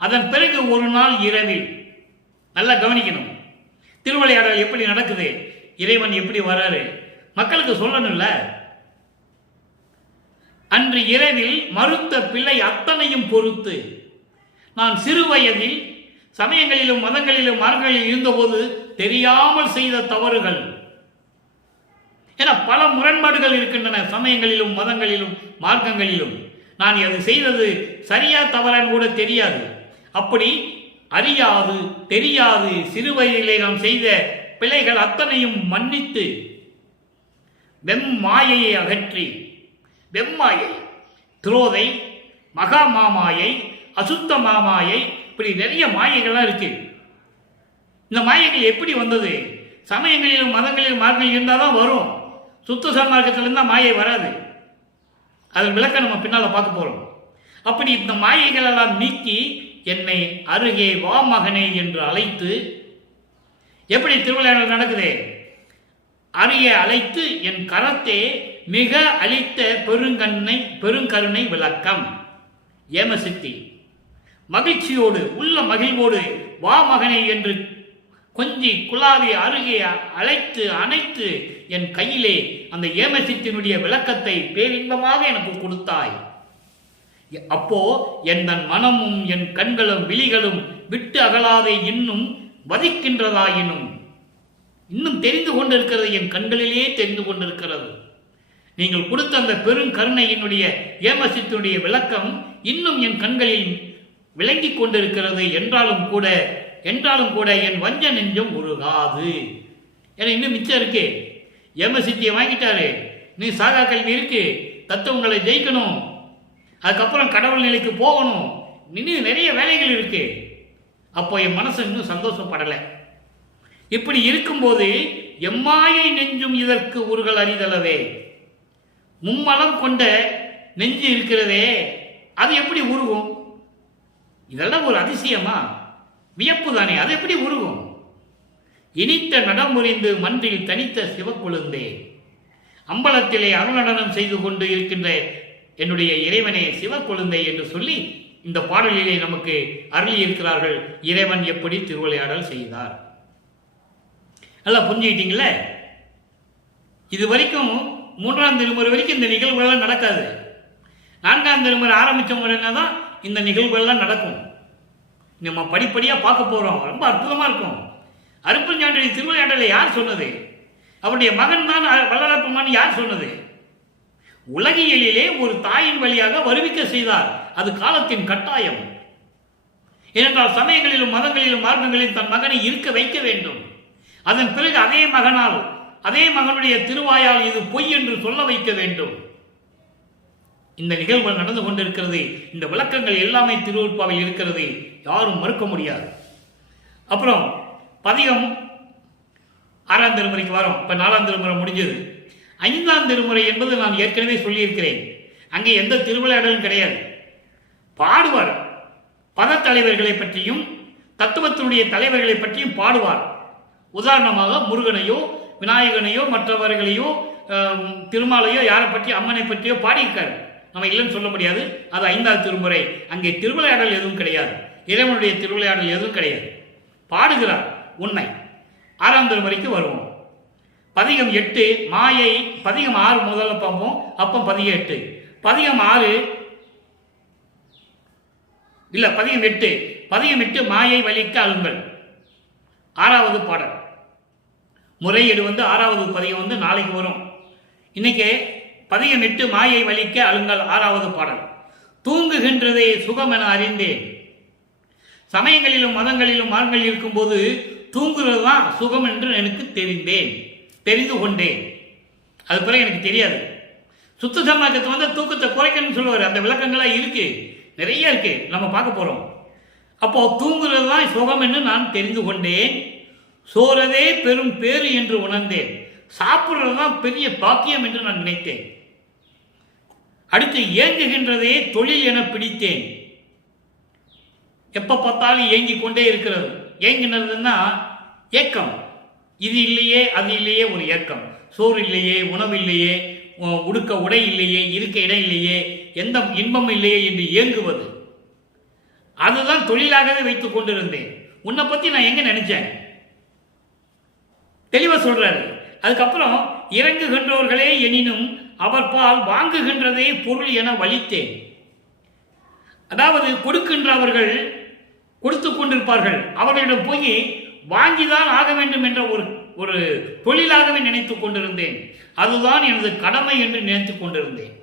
அதன் பிறகு ஒரு நாள் இரவில். நல்லா கவனிக்கணும். திருவிளையாடல் எப்படி நடக்குது, இறைவன் எப்படி வராரு, மக்களுக்கு சொல்லணும்ல. அன்று இரவில் மறுத்த பிள்ளை அத்தனையும் பொறுத்து, நான் சிறு வயதில் சமயங்களிலும் மதங்களிலும் மார்க்கங்களிலும் இருந்தபோது தெரியாமல் செய்த தவறுகள். ஏன்னா பல முரண்பாடுகள் இருக்கின்றன சமயங்களிலும் மதங்களிலும் மார்க்கங்களிலும். நான் அது செய்தது சரியா தவறான்னு கூட தெரியாது. அப்படி அறியாது தெரியாது சிறு வயதிலே நாம் செய்த பிழைகள் அத்தனையும் மன்னித்து வெம்மாயையை அகற்றி, வெம்மாயை, துரோதை, மகா மாமாயை, அசுத்த மாமாயை, இப்படி நிறைய மாயைகள்லாம் இருக்கு. இந்த மாயைகள் எப்படி வந்தது? சமயங்களிலும் மதங்களிலும் மார்க்கங்களில் இருந்தால் தான் வரும். சுத்த சன்மார்க்கத்தில் இருந்தால் மாயை வராது. அதன் விளக்க நம்ம பின்னால் பார்க்க போறோம். அப்படி இந்த மாயைகள் எல்லாம் நீக்கி என்னை அருகே வா மகனே என்று அழைத்து, எப்படி திருவிளையாடல் நடக்குது? அருகே அழைத்து என் கரத்தே மிக அளித்த பெருங்கருணை விளக்கம். ஏமசித்தி மகிழ்ச்சியோடு, உள்ள மகிழ்வோடு வா மகனே என்று கொஞ்சி குலாவி அருகே அழைத்து அணைத்து என் கையிலே அந்த ஏமசித்தினுடைய விளக்கத்தை பேரின்பமாக எனக்கு கொடுத்தாய். அப்போ என் மனமும் என் கண்களும் விழிகளும் விட்டு அகலாதே இன்னும் வதிக்கின்றதாயினும், இன்னும் தெரிந்து கொண்டிருக்கிறது, என் கண்களிலே தெரிந்து கொண்டிருக்கிறது. நீங்கள் கொடுத்த அந்த பெருங்கருணையினுடைய ஏமசித்தினுடைய விளக்கம் இன்னும் என் கண்களில் விளங்கி கொண்டிருக்கிறது. என்றாலும் கூட என் வஞ்ச நெஞ்சம் உருகாது. ஏன்னா இன்னும் மிச்சம் இருக்கு. ஏமசித்தியை வாங்கிட்டாரு, நீ சாகா கல்வி இருக்கு, தத்துவங்களை ஜெயிக்கணும், அதுக்கப்புறம் கடவுள் நிலைக்கு போகணும், இன்னும் நிறைய வேலைகள் இருக்கு. அப்போ என் மனசு இன்னும் சந்தோஷப்படலை. இப்படி இருக்கும்போது எம்மாயை நெஞ்சும் இதற்கு உருகல் அரிதளவே. மும்மலம் கொண்ட நெஞ்சு இருக்கிறதே, அது எப்படி உருகும்? இதெல்லாம் ஒரு அதிசயமா, வியப்பு தானே, அது எப்படி உருகும்? இனித்த நடமுறிந்து மன்றில் தனித்த சிவக்கொழுந்தே, அம்பலத்திலே அருநடனம் செய்து கொண்டு இருக்கின்ற என்னுடைய இறைவனே சிவக்கொழுந்தை என்று சொல்லி இந்த பாடலிலே நமக்கு அருளி இருக்கிறார்கள். இறைவன் எப்படி திருவிளையாடல் செய்தார். நல்லா புரிஞ்சுக்கிட்டீங்களே? இது வரைக்கும் 3ஆம் திருமுறை வரைக்கும் இந்த நிகழ்வுகள்லாம் நடக்காது. 4ஆம் திருமுறை ஆரம்பித்த முறைனா தான் இந்த நிகழ்வுகள்லாம் நடக்கும். நம்ம படிப்படியாக பார்க்க போகிறோம். ரொம்ப அற்புதமாக இருக்கும். அருப்பஞ்சாண்டிய திருவிளையாடலை யார் சொன்னது? அவருடைய மகன் தான் வல்லரப்பமான் யார் சொன்னது? உலகியலிலே ஒரு தாயின் வழியாக வருவிக்க செய்தார். அது காலத்தின் கட்டாயம். ஏனென்றால் சமயங்களிலும் மதங்களிலும் மார்க்கங்களிலும் தன் மகனை இருக்க வைக்க வேண்டும். அதன் பிறகு அதே மகனுடைய திருவாயால் இது பொய் என்று சொல்ல வைக்க வேண்டும். இந்த நிகழ்வு நடந்து கொண்டிருக்கிறது. இந்த விளக்கங்கள் எல்லாமே திருவருட்பாவில் இருக்கிறது. யாரும் மறுக்க முடியாது. அப்புறம் பதிகம் 6ஆம் திருமுறைக்கு வரும். இப்ப 4ஆம் திருமுறை முடிஞ்சது. 5ஆம் திருமுறை என்பது நான் ஏற்கனவே சொல்லியிருக்கிறேன். அங்கே எந்த திருவிளையாடலும் கிடையாது. பாடுவார். பத தலைவர்களை பற்றியும் தத்துவத்தினுடைய தலைவர்களை பற்றியும் பாடுவார். உதாரணமாக முருகனையோ விநாயகனையோ மற்றவர்களையோ திருமாலையோ யாரை பற்றி அம்மனை பற்றியோ பாடியிருக்காரு. நம்ம இல்லைன்னு சொல்ல முடியாது. அது 5ஆம் திருமுறை. அங்கே திருவிளையாடல் எதுவும் கிடையாது. இறைவனுடைய திருவிளையாடல் எதுவும் கிடையாது. பாடுகிறார், உண்மை. 6ஆம் திருமுறைக்கு வருவோம். பதிகம் 8 மாயை. பதிகம் 6 முதல்ல பார்ப்போம். அப்போ பதிகம் 8. பதிகம் 6 இல்ல, பதிகம் 8. பதிகம் 8 மாயை வலிக்க அழுங்கள். 6வது பாடல். முறையீடு 6வது பதிகம் நாளைக்கு வரும். இன்னைக்கு பதிகம் 8 மாயை வலிக்க அழுங்கள் 6வது பாடல். தூங்குகின்றதே சுகம் என அறிந்தேன். சமயங்களிலும் மதங்களிலும் மார்க்கங்கள் இருக்கும்போது தூங்குறது தான் சுகம் என்று எனக்கு தெரிந்து கொண்டேன். அது பிறகு எனக்கு தெரியாது. சுத்த சமாஜத்தை தூக்கத்தை குறைக்கணும்னு சொல்லுவார். அந்த விளக்கங்களாக இருக்கு, நிறைய இருக்கு, நம்ம பார்க்க போறோம். அப்போ தூங்குறது தான் சுகம் என்று நான் தெரிந்து கொண்டேன். சோறதே பெரும் பேறு என்று உணர்ந்தேன். சாப்பிடுறது தான் பெரிய பாக்கியம் என்று நான் நினைத்தேன். அடுத்து ஏங்குகின்றதே தொழில் என பிடித்தேன். எப்ப பார்த்தாலும் ஏங்கிக் கொண்டே இருக்கிறது. ஏங்கினதுன்னா ஏக்கம். இது இல்லையே அது இல்லையே ஒரு ஏக்கம். சோறு இல்லையே, உணவு இல்லையே, உடுக்க உடை இல்லையே, இருக்க இடம் இல்லையே, எந்த இன்பம் இல்லையே என்று ஏங்குவது. அதுதான் தொழிலாகவே வைத்துக் கொண்டிருந்தேன். உன்னை பத்தி நான் எங்க நினைச்சேன்? தெளிவா சொல்றாரு. அதுக்கப்புறம் இறங்குகின்றவர்களே எனினும் அவர் பால் வாங்குகின்றதே பொருள் என வலித்தேன். அதாவது கொடுக்கின்றவர்கள் கொடுத்து கொண்டிருப்பார்கள். அவர்களிடம் போய் வாங்கிதான் ஆக வேண்டும் என்ற ஒரு தொழிலாகவே நினைத்துக் கொண்டிருந்தேன். அதுதான் எனது கடமை என்று நினைத்துக் கொண்டிருந்தேன்.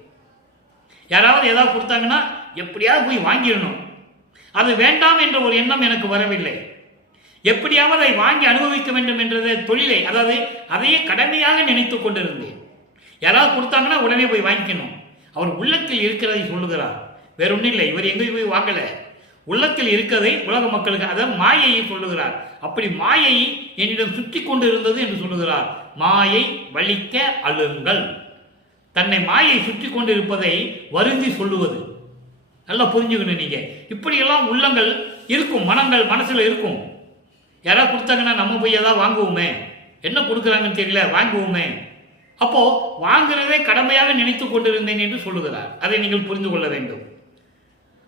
யாராவது ஏதாவது கொடுத்தாங்கன்னா எப்படியாவது போய் வாங்கிடணும். அது வேண்டாம் என்ற ஒரு எண்ணம் எனக்கு வரவில்லை. எப்படியாவது அதை வாங்கி அனுபவிக்க வேண்டும் என்றதை தொழிலை, அதாவது அதையே கடமையாக நினைத்துக் கொண்டிருந்தேன். யாராவது கொடுத்தாங்கன்னா உடனே போய் வாங்கிக்கணும். அவர் உள்ளத்தில் இருக்கிறதை சொல்லுகிறார், வேற ஒன்றும் இல்லை. இவர் எங்கேயும் போய் வாங்கல, உள்ளத்தில் இருக்கிறதை உலக மக்களுக்கு, அதாவது மாயையை சொல்லுகிறார். அப்படி மாயை என்னிடம் சுற்றி கொண்டு இருந்தது என்று சொல்லுகிறார். மாயை வலிக்க அழுங்கள். தன்னை மாயை சுற்றி கொண்டு இருப்பதை வருந்தி சொல்லுவது. நல்லா புரிஞ்சுக்கணும். நீங்க இப்படியெல்லாம் உள்ளங்கள் இருக்கும், மனங்கள் மனசுல இருக்கும். யாராவது கொடுத்தாங்கன்னா நம்ம போய் ஏதாவது வாங்குவோமே, என்ன கொடுக்குறாங்கன்னு தெரியல, வாங்குவோமே. அப்போ வாங்குறதே கடமையாக நினைத்து கொண்டிருந்தேன் என்று சொல்லுகிறார். அதை நீங்கள் புரிந்து கொள்ள வேண்டும்.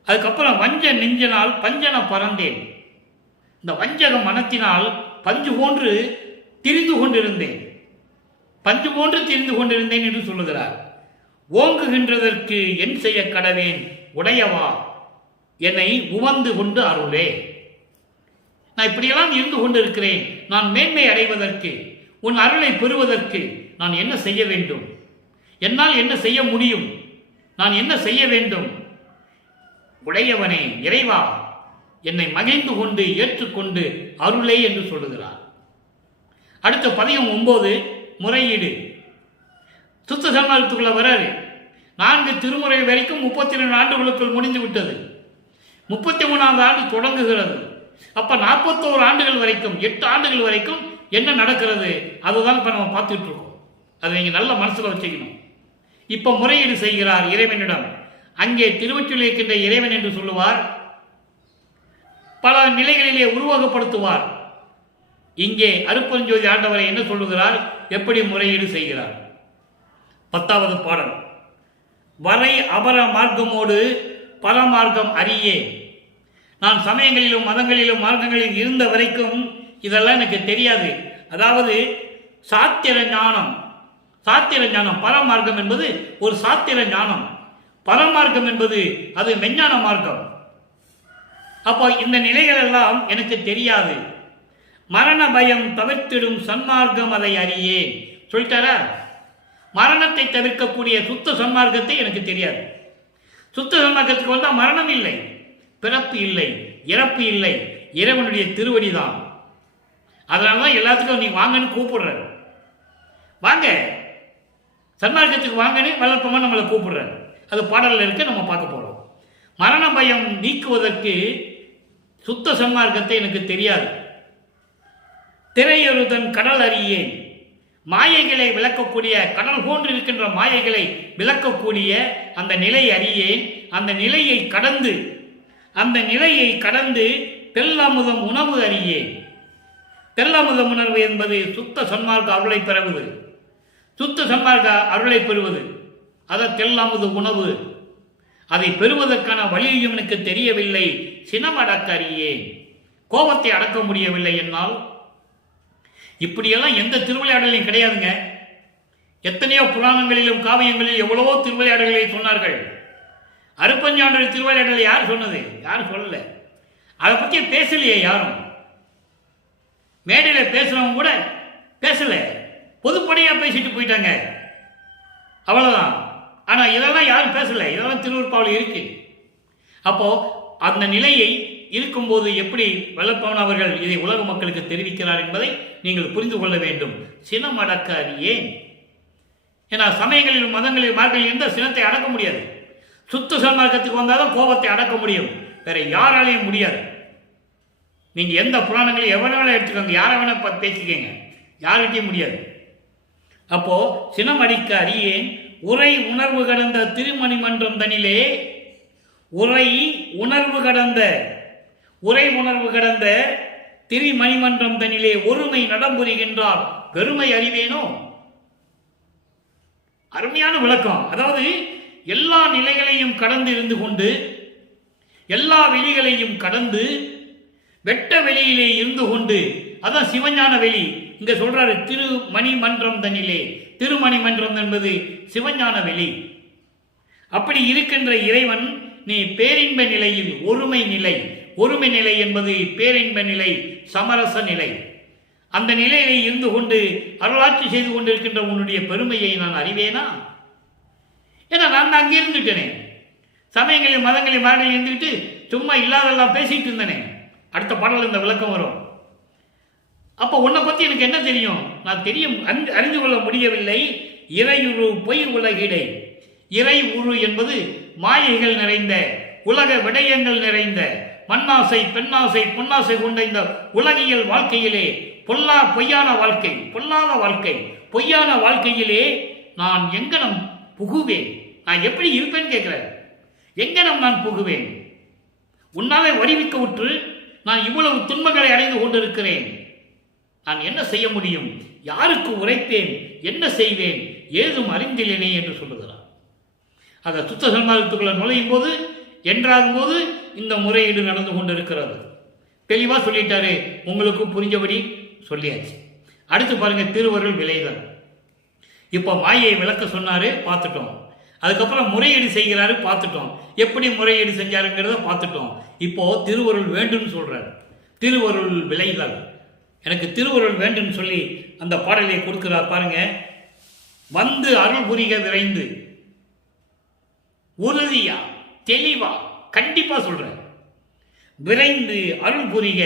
அதுக்கப்புறம் வஞ்ச நெஞ்சனால் பஞ்சன பறந்தேன். இந்த வஞ்சக மனத்தினால் பஞ்சு போன்று திரிந்து கொண்டிருந்தேன். பஞ்சு போன்று திரிந்து கொண்டிருந்தேன் என்று சொல்லுகிறார். ஓங்குகின்றதற்கு என் செய்ய கடவேன் உடையவா என்னை உவந்து கொண்டு அருளே. நான் இப்படியெல்லாம் இருந்து கொண்டிருக்கிறேன். நான் மேன்மை அடைவதற்கு, உன் அருளை பெறுவதற்கு நான் என்ன செய்ய வேண்டும்? என்னால் என்ன செய்ய முடியும்? நான் என்ன செய்ய வேண்டும்? உடையவனே இறைவா என்னை மகிழ்ந்து கொண்டு ஏற்றுக்கொண்டு அருளே என்று சொல்லுகிறார். அடுத்த பதிகம் 9 முறையீடு. சுத்த சன்மார்க்கத்துக்குள்ள வராரு. 4 திருமுறை வரைக்கும் 32 ஆண்டுகளுக்குள் முடிந்து விட்டது. 33வது ஆண்டு தொடங்குகிறது. அப்ப 41 ஆண்டுகள் வரைக்கும், 8 ஆண்டுகள் வரைக்கும் என்ன நடக்கிறது அதுதான் இப்போ நம்ம பார்த்துட்டு இருக்கோம். அதை நீங்கள் நல்ல மனசில் வச்சுக்கணும். இப்போ முறையீடு செய்கிறார் இறைவனிடம். அங்கே திருவொற்றியூரில் இருக்கின்ற இறைவன் என்று சொல்லுவார், பல நிலைகளிலே உருவகப்படுத்துவார். இங்கே அருட்பெருஞ்சோதி ஆண்டவரை என்ன சொல்லுகிறார், எப்படி முறையீடு செய்கிறார். 10வது பாடல். வரை அபர மார்க்கமோடு பரமார்க்கம் அறியே. நான் சமயங்களிலும் மதங்களிலும் மார்க்கங்களில் இருந்த வரைக்கும் இதெல்லாம் எனக்கு தெரியாது. அதாவது சாத்திர ஞானம், சாத்திர ஞானம். பரமார்க்கம் என்பது ஒரு சாத்திர ஞானம், பரமார்க்கம் என்பது அது மெஞ்ஞான மார்க்கம். அப்போ இந்த நிலைகள் எல்லாம் எனக்கு தெரியாது. மரண பயம் தவிர்த்திடும் சன்மார்க்கம் அதை அறியேன் சொல்லிட்டாரா. மரணத்தை தவிர்க்கக்கூடிய சுத்த சன்மார்க்கத்தை எனக்கு தெரியாது. சுத்த சன்மார்க்கத்துக்கு வந்தால் மரணம் இல்லை, பிறப்பு இல்லை, இறப்பு இல்லை, இறைவனுடைய திருவடி தான். அதனால தான் எல்லாத்துக்கும் நீ வாங்கன்னு கூப்பிடுற. வாங்க சன்மார்க்கத்துக்கு வாங்கன்னு வளர்ப்பமா நம்மளை கூப்பிடுற. அது பாடலில் இருக்கு, நம்ம பார்க்க போறோம். மரண பயம் நீக்குவதற்கு சுத்த சன்மார்க்கத்தை எனக்கு தெரியாது. திரையொருதன் கடல் அறியேன். மாயைகளை விளக்கக்கூடிய, கடல் போன்று இருக்கின்ற மாயைகளை விளக்கக்கூடிய அந்த நிலை அறியேன். அந்த நிலையை கடந்து, அந்த நிலையை கடந்து தெல்லமுதம் உணவு அறியேன். தெல்லமுதம் உணர்வு என்பது சுத்த சன்மார்க்க அருளை பெறுவது. சுத்த சன்மார்க்க அருளை பெறுவது அதை தெல்லமுது உணவு. அதை பெறுவதற்கான வழியும் எனக்கு தெரியவில்லை. சினம் அடக்க அறியேன். கோபத்தை அடக்க முடியவில்லை என்னால். இப்படியெல்லாம் எந்த திருவிளையாடலையும் கிடையாதுங்க. எத்தனையோ புராணங்களிலும் காவியங்களிலும் எவ்வளவோ திருவிளையாடல்களை சொன்னார்கள். அருட்பெருஞ்சாண்டவர் திருவிளையாடலை யார் சொன்னது? யாரும் சொல்லல. அதை பற்றி பேசலையே யாரும். மேடையில் பேசுறவங்க கூட பேசல, பொதுப்படையா பேசிட்டு போயிட்டாங்க, அவ்வளவுதான். ஆனா இதெல்லாம் யாரும் பேசல. இதெல்லாம் திருவருட்பாவில் இருக்கு. அப்போ அந்த நிலையை இருக்கும்போது எப்படி வல்லப்பவன் அவர்கள் இதை உலக மக்களுக்கு தெரிவிக்கிறார் என்பதை நீங்கள் புரிந்து கொள்ள வேண்டும். சினம் அடக்க அறியேன். ஏன்னா சமயங்களில் மதங்களில் மார்க்கங்களில் எந்த சினத்தை அடக்க முடியாது. சுத்த சன்மார்க்கத்துக்கு வந்தாலும் கோபத்தை அடக்க முடியும், வேற யாராலையும் முடியாது. நீங்க எந்த புராணங்களையும் எவனை வேணா எடுத்துக்கோங்க, யாரை வேணா பேசிக்கங்க, யார்கிட்டையும் முடியாது. அப்போ சினம் அடிக்க அறியேன். உரை உணர்வு கடந்த திருமணி மன்றம் தனிலே, உரை உணர்வு கடந்த, உரை உணர்வு கடந்த திருமணிமன்றம் தனிலே ஒருமை நடம்புரிகின்றார் பெருமை அறிவேனோ. அருமையான விளக்கம். அதாவது எல்லா நிலைகளையும் கடந்து இருந்து கொண்டு, எல்லா வெளிகளையும் கடந்து, வெட்ட வெளியிலே இருந்து கொண்டு, அதான் சிவஞான வெளி. இங்க சொல்றாரு திருமணிமன்றம் தனிலே. திருமணிமன்றம் என்பது சிவஞான வெளி. அப்படி இருக்கின்ற இறைவன் நீ பேரின்ப நிலையில் ஒருமை நிலை. ஒருமை நிலை என்பது பேரின்ப நிலை, சமரச நிலை. அந்த நிலையை இருந்து கொண்டு அருளாட்சி செய்து கொண்டிருக்கின்ற உன்னுடைய பெருமையை நான் அறிவேனா? ஏன்னா நான் அங்கே இருந்துட்டேனே, சமயங்களில் மதங்களில் மரங்களில் இருந்துக்கிட்டு சும்மா இல்லாதெல்லாம் பேசிட்டு இருந்தேனே. அடுத்த பாடல் இந்த விளக்கம் வரும். அப்போ உன்னை பற்றி எனக்கு என்ன தெரியும்? நான் தெரியும் அறிந்து கொள்ள முடியவில்லை. இறையுரு பொய் உலகிடை. இறை உரு என்பது மாயைகள் நிறைந்த, உலக விடயங்கள் நிறைந்த, மண்ணாசை பெண்ணாசை பொன்னாசை கொண்ட இந்த உலகியல் வாழ்க்கையிலே பொய்யான வாழ்க்கை, பொல்லாத வாழ்க்கை, பொய்யான வாழ்க்கையிலே நான் எங்கனம் புகுவேன்? நான் எப்படி இருப்பேன்னு கேட்கிறேன். எங்கனம் நான் புகுவேன்? உன்னாலே வடிவிக்க விட்டு நான் இவ்வளவு துன்பங்களை அடைந்து கொண்டிருக்கிறேன். நான் என்ன செய்ய முடியும்? யாருக்கு உரைப்பேன்? என்ன செய்வேன்? ஏதும் அறிந்தில்லேனே என்று சொல்லுகிறார். அந்த சுத்த சன்மார்க்கத்துக்குள்ள நுழையும் போது, என்றாகும் போது இந்த முறையீடு நடந்து கொண்டிருக்கிறது. தெளிவா சொல்லிட்டாரு, உங்களுக்கு புரிஞ்சபடி சொல்லியாச்சு. அடுத்து பாருங்க, திருவருள் விளைதல். இப்போ மாயை விளக்க சொன்னாரு, பார்த்துட்டோம். அதுக்கப்புறம் முறையீடு செய்கிறாரு, பார்த்துட்டோம். எப்படி முறையீடு செஞ்சாருங்கிறத பார்த்துட்டோம். இப்போ திருவருள் வேண்டும் சொல்றாரு. திருவருள் விளைதல், எனக்கு திருவருள் வேண்டும் சொல்லி அந்த பாடலை கொடுக்கிறார் பாருங்க. வந்து அருள் புரிக விரைந்து, உறுதியா தெளிவா கண்டிப்பா சொல்றேன். விரைந்து அருள் புரிக,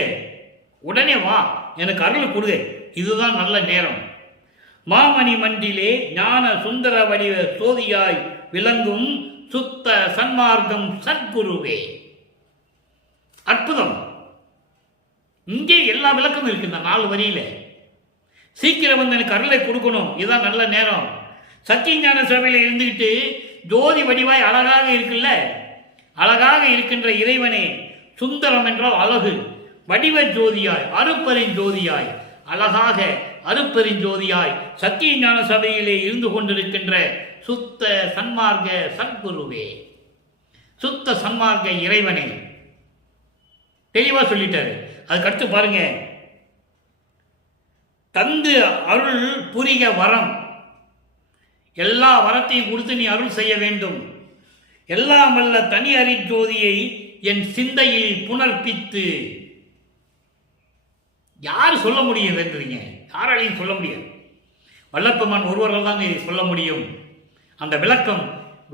உடனே வா, எனக்கு அருள் கொடு, இதுதான் நல்ல நேரம். மாமணி மன்றிலே ஞான சுந்தர வடிவ சோதியாய் விளங்கும் சுத்த சன்மார்க்கம் சத்குருவே. அற்புதம். இங்கே எல்லா விளக்கமும் இருக்கு இந்த 4 வரியில. சீக்கிரம் வந்து எனக்கு அருளை கொடுக்கணும், இதுதான் நல்ல நேரம். சத்திய ஞான சபையில் இருந்துக்கிட்டு ஜோதி வடிவாய் அழகாக இருக்குல்ல, அழகாக இருக்கின்ற இறைவனே, சுந்தரம் என்றால் அழகு, வடிவ ஜோதியாய் அருப்பெருஞ்சோதியாய் அழகாக அருப்பெருஞ்சோதியாய் சத்திய ஞான சபையிலே இருந்து கொண்டிருக்கின்ற சுத்த சன்மார்க்க சத்குருவே, சுத்த சன்மார்க்க இறைவனே, தெளிவா சொல்லிட்டாரு. அதுக்கடுத்து பாருங்க, தந்து அருள் புரிக வரம், எல்லா வரத்தையும் கொடுத்து நீ அருள் செய்ய வேண்டும். எல்லாம் வல்ல தனி அரிஜோதியை என் சிந்தையில் புனர்ப்பித்து. யார் சொல்ல முடியும் என்றீங்க? யாராலையும் சொல்ல முடியாது. வல்லப்பெருமான் ஒருவர்கள் தான் இதை சொல்ல முடியும். அந்த விளக்கம்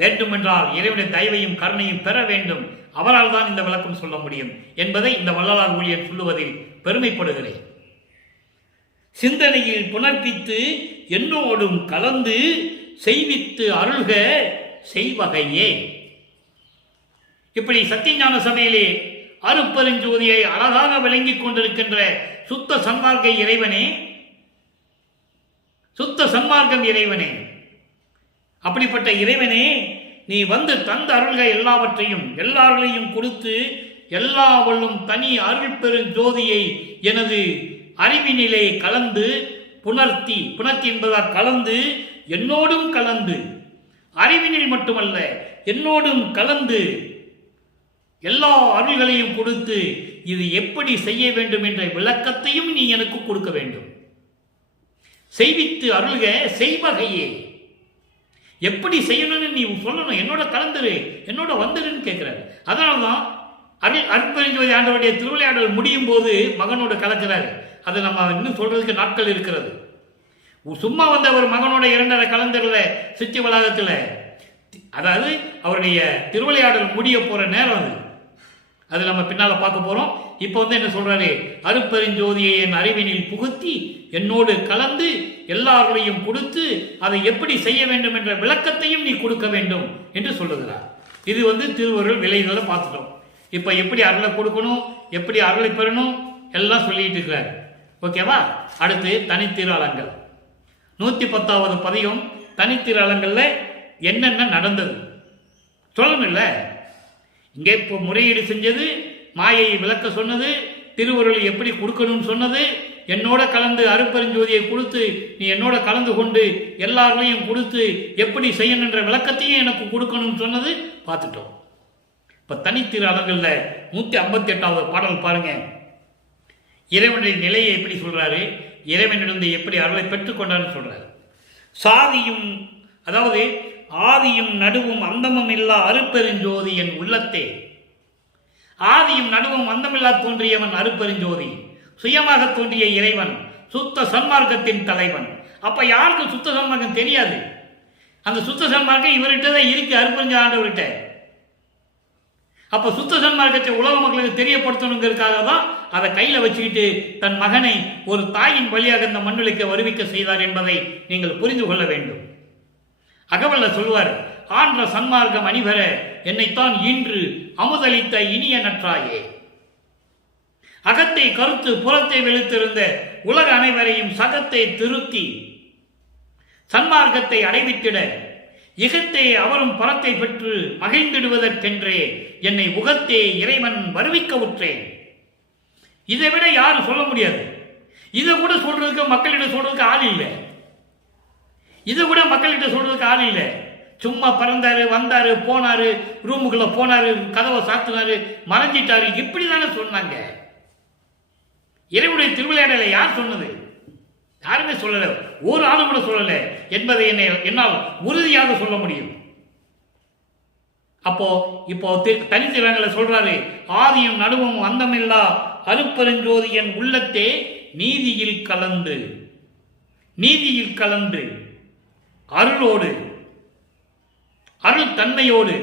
வேண்டுமென்றால் இறைவனுடைய தயவையும் கருணையும் பெற வேண்டும். அவரால் தான் இந்த விளக்கம் சொல்ல முடியும் என்பதை இந்த வள்ளலார் ஊழியர் சொல்லுவதில் பெருமைப்படுகிறேன். சிந்தனையில் புனர்ப்பித்து என்னோடும் கலந்து செய்வித்து அருள்க செய்வகையே. இப்படி சத்தியஞான சபையிலே அருப்பெருஞ்சோதியை அழகாக விளங்கிக் கொண்டிருக்கின்ற சுத்த சன்மார்க்க இறைவனே, சுத்த சன்மார்க்கம் இறைவனே, அப்படிப்பட்ட இறைவனே, நீ வந்து தந்த அருள்கள் எல்லாவற்றையும் எல்லாரையும் கொடுத்து எல்லா வல்லும் தனி அருள் பெருஞ்சோதியை எனது அறிவினிலே கலந்து புணர்த்தி, புணர்த்தி என்பதால் கலந்து, என்னோடும் கலந்து, அறிவினில் மட்டுமல்ல என்னோடும் கலந்து எல்லா அருள்களையும் கொடுத்து இது எப்படி செய்ய வேண்டும் என்ற விளக்கத்தையும் நீ எனக்கு கொடுக்க வேண்டும். செய்வித்து அருள்க செய்வகையே, எப்படி செய்யணும்னு நீ சொல்லணும். என்னோட கலந்துரு, என்னோட வந்துருன்னு கேட்கிறாரு. அதனால்தான் அருட்பெருஞ்சோதி ஆண்டவருடைய திருவிளையாடல் முடியும் போது மகனோட கலக்கிறாரு. அது நம்ம இன்னும் சொல்றதுக்கு நாட்கள் இருக்கிறது. சும்மா வந்து அவர் மகனோட 2.5 கலந்துருல சித்தி வளாகத்தில், அதாவது அவருடைய திருவிளையாடல் முடிய போற நேரம் அது நம்ம பின்னால பார்க்க போறோம். இப்போ வந்து என்ன சொல்றாரு? அருட்பெருஞ்சோதியை என் அறிவினில் புகுத்தி என்னோடு கலந்து எல்லாரையும் கொடுத்து அதை எப்படி செய்ய வேண்டும் என்ற விளக்கத்தையும் நீ கொடுக்க வேண்டும் என்று சொல்லுகிறார். இது வந்து திருவருள் விலைகளை பார்த்துட்டோம். இப்ப எப்படி அருளை கொடுக்கணும், எப்படி அருளை பெறணும் எல்லாம் சொல்லிட்டு இருக்கிறார். ஓகேவா? அடுத்து தனித்திருளங்கள் 110வது பதிகம். தனித்திருளங்கள்ல என்னென்ன நடந்தது சொல்லணும்ல. இங்கே இப்போ முறையீடு செஞ்சது, மாயையை விளக்க சொன்னது, திருவருளை எப்படி கொடுக்கணும்னு சொன்னது, என்னோட கலந்து அருட்பெருஞ்சோதியை கொடுத்து நீ என்னோட கலந்து கொண்டு எல்லாரையும் கொடுத்து எப்படி செய்யணும் என்ற விளக்கத்தையும் எனக்கு கொடுக்கணும்னு சொன்னது பார்த்துட்டோம். இப்ப தனித்திரு அலங்கள்ல 158வது பாடல் பாருங்க. இறைவனுடைய நிலையை எப்படி சொல்றாரு, இறைவனிலிருந்து எப்படி அருளை பெற்றுக்கொண்டான்னு சொல்றாரு. சாதியும், அதாவது ஆதியும் நடுவும் அந்தமும் இல்லா அருட்பெருஞ்சோதி என் உள்ளத்தே. ஆதியும் நடுவும் அந்தமில்லா தோன்றியவன் அருட்பெருஞ்சோதி, சுயமாக தோன்றிய இறைவன், சுத்த சன்மார்க்கத்தின் தலைவன். அப்ப யாருக்கு சுத்த சன்மார்க்கம் தெரியாது? அந்த சுத்த சன்மார்க்கம் இவர்கிட்ட தான் இருக்கு, அருட்பெருஞ்ச ஆண்டவர்கிட்ட. அப்ப சுத்த சன்மார்க்கத்தை உலக மக்களுக்கு தெரியப்படுத்தணுங்கிறதுக்காக தான் அதை கையில வச்சுக்கிட்டு தன் மகனை ஒரு தாயின் வழியாக இந்த மண்ணுலைக்கு வருவிக்க செய்தார் என்பதை நீங்கள் புரிந்து கொள்ள வேண்டும். அகவல்ல சொல்வார், ஆன்ற சன்மார்க்கம் அணிவர என்னைத்தான் இன்று அமுதளித்த இனிய நற்றாயே. அகத்தை கருத்து புறத்தை வெளுத்திருந்த உலக அனைவரையும் சகத்தை திருத்தி சன்மார்க்கத்தை அடைவித்திட இகத்தே அவரும் பரத்தை பெற்று மகிழ்ந்திடுவதற்கென்றே என்னை உகத்தே இறைவன் வருவிக்க உற்றேன். இதை விட யாரும் சொல்ல முடியாது. இதை கூட சொல்றதுக்கு மக்களிடம் சொல்றதுக்கு ஆள் இல்லை. இதை கூட மக்கள்கிட்ட சொல்றதுக்கு ஆள் இல்லை. சும்மா பறந்தாரு, வந்தாரு, போனாரு, ரூமுக்குள்ள போனாரு, கதவை சாத்தினாரு, மறைஞ்சிட்டாரு, இப்படிதானே சொன்னாங்க. இறைவனுடைய திருவிளையாடலை யார் சொன்னது? யாருமே சொல்லல, ஒரு ஆளு கூட சொல்லல என்பதை என்னால் உறுதியாக சொல்ல முடியும். அப்போ இப்போ தனித்திரங்களை சொல்றாரு, ஆதியும் நடுவும் அந்தமில்லா அருட்பெருஞ்சோதியின் உள்ளத்தே நீதியில் கலந்து, நீதியில் கலந்து அருளோடு, அருள் தன்மையோடு,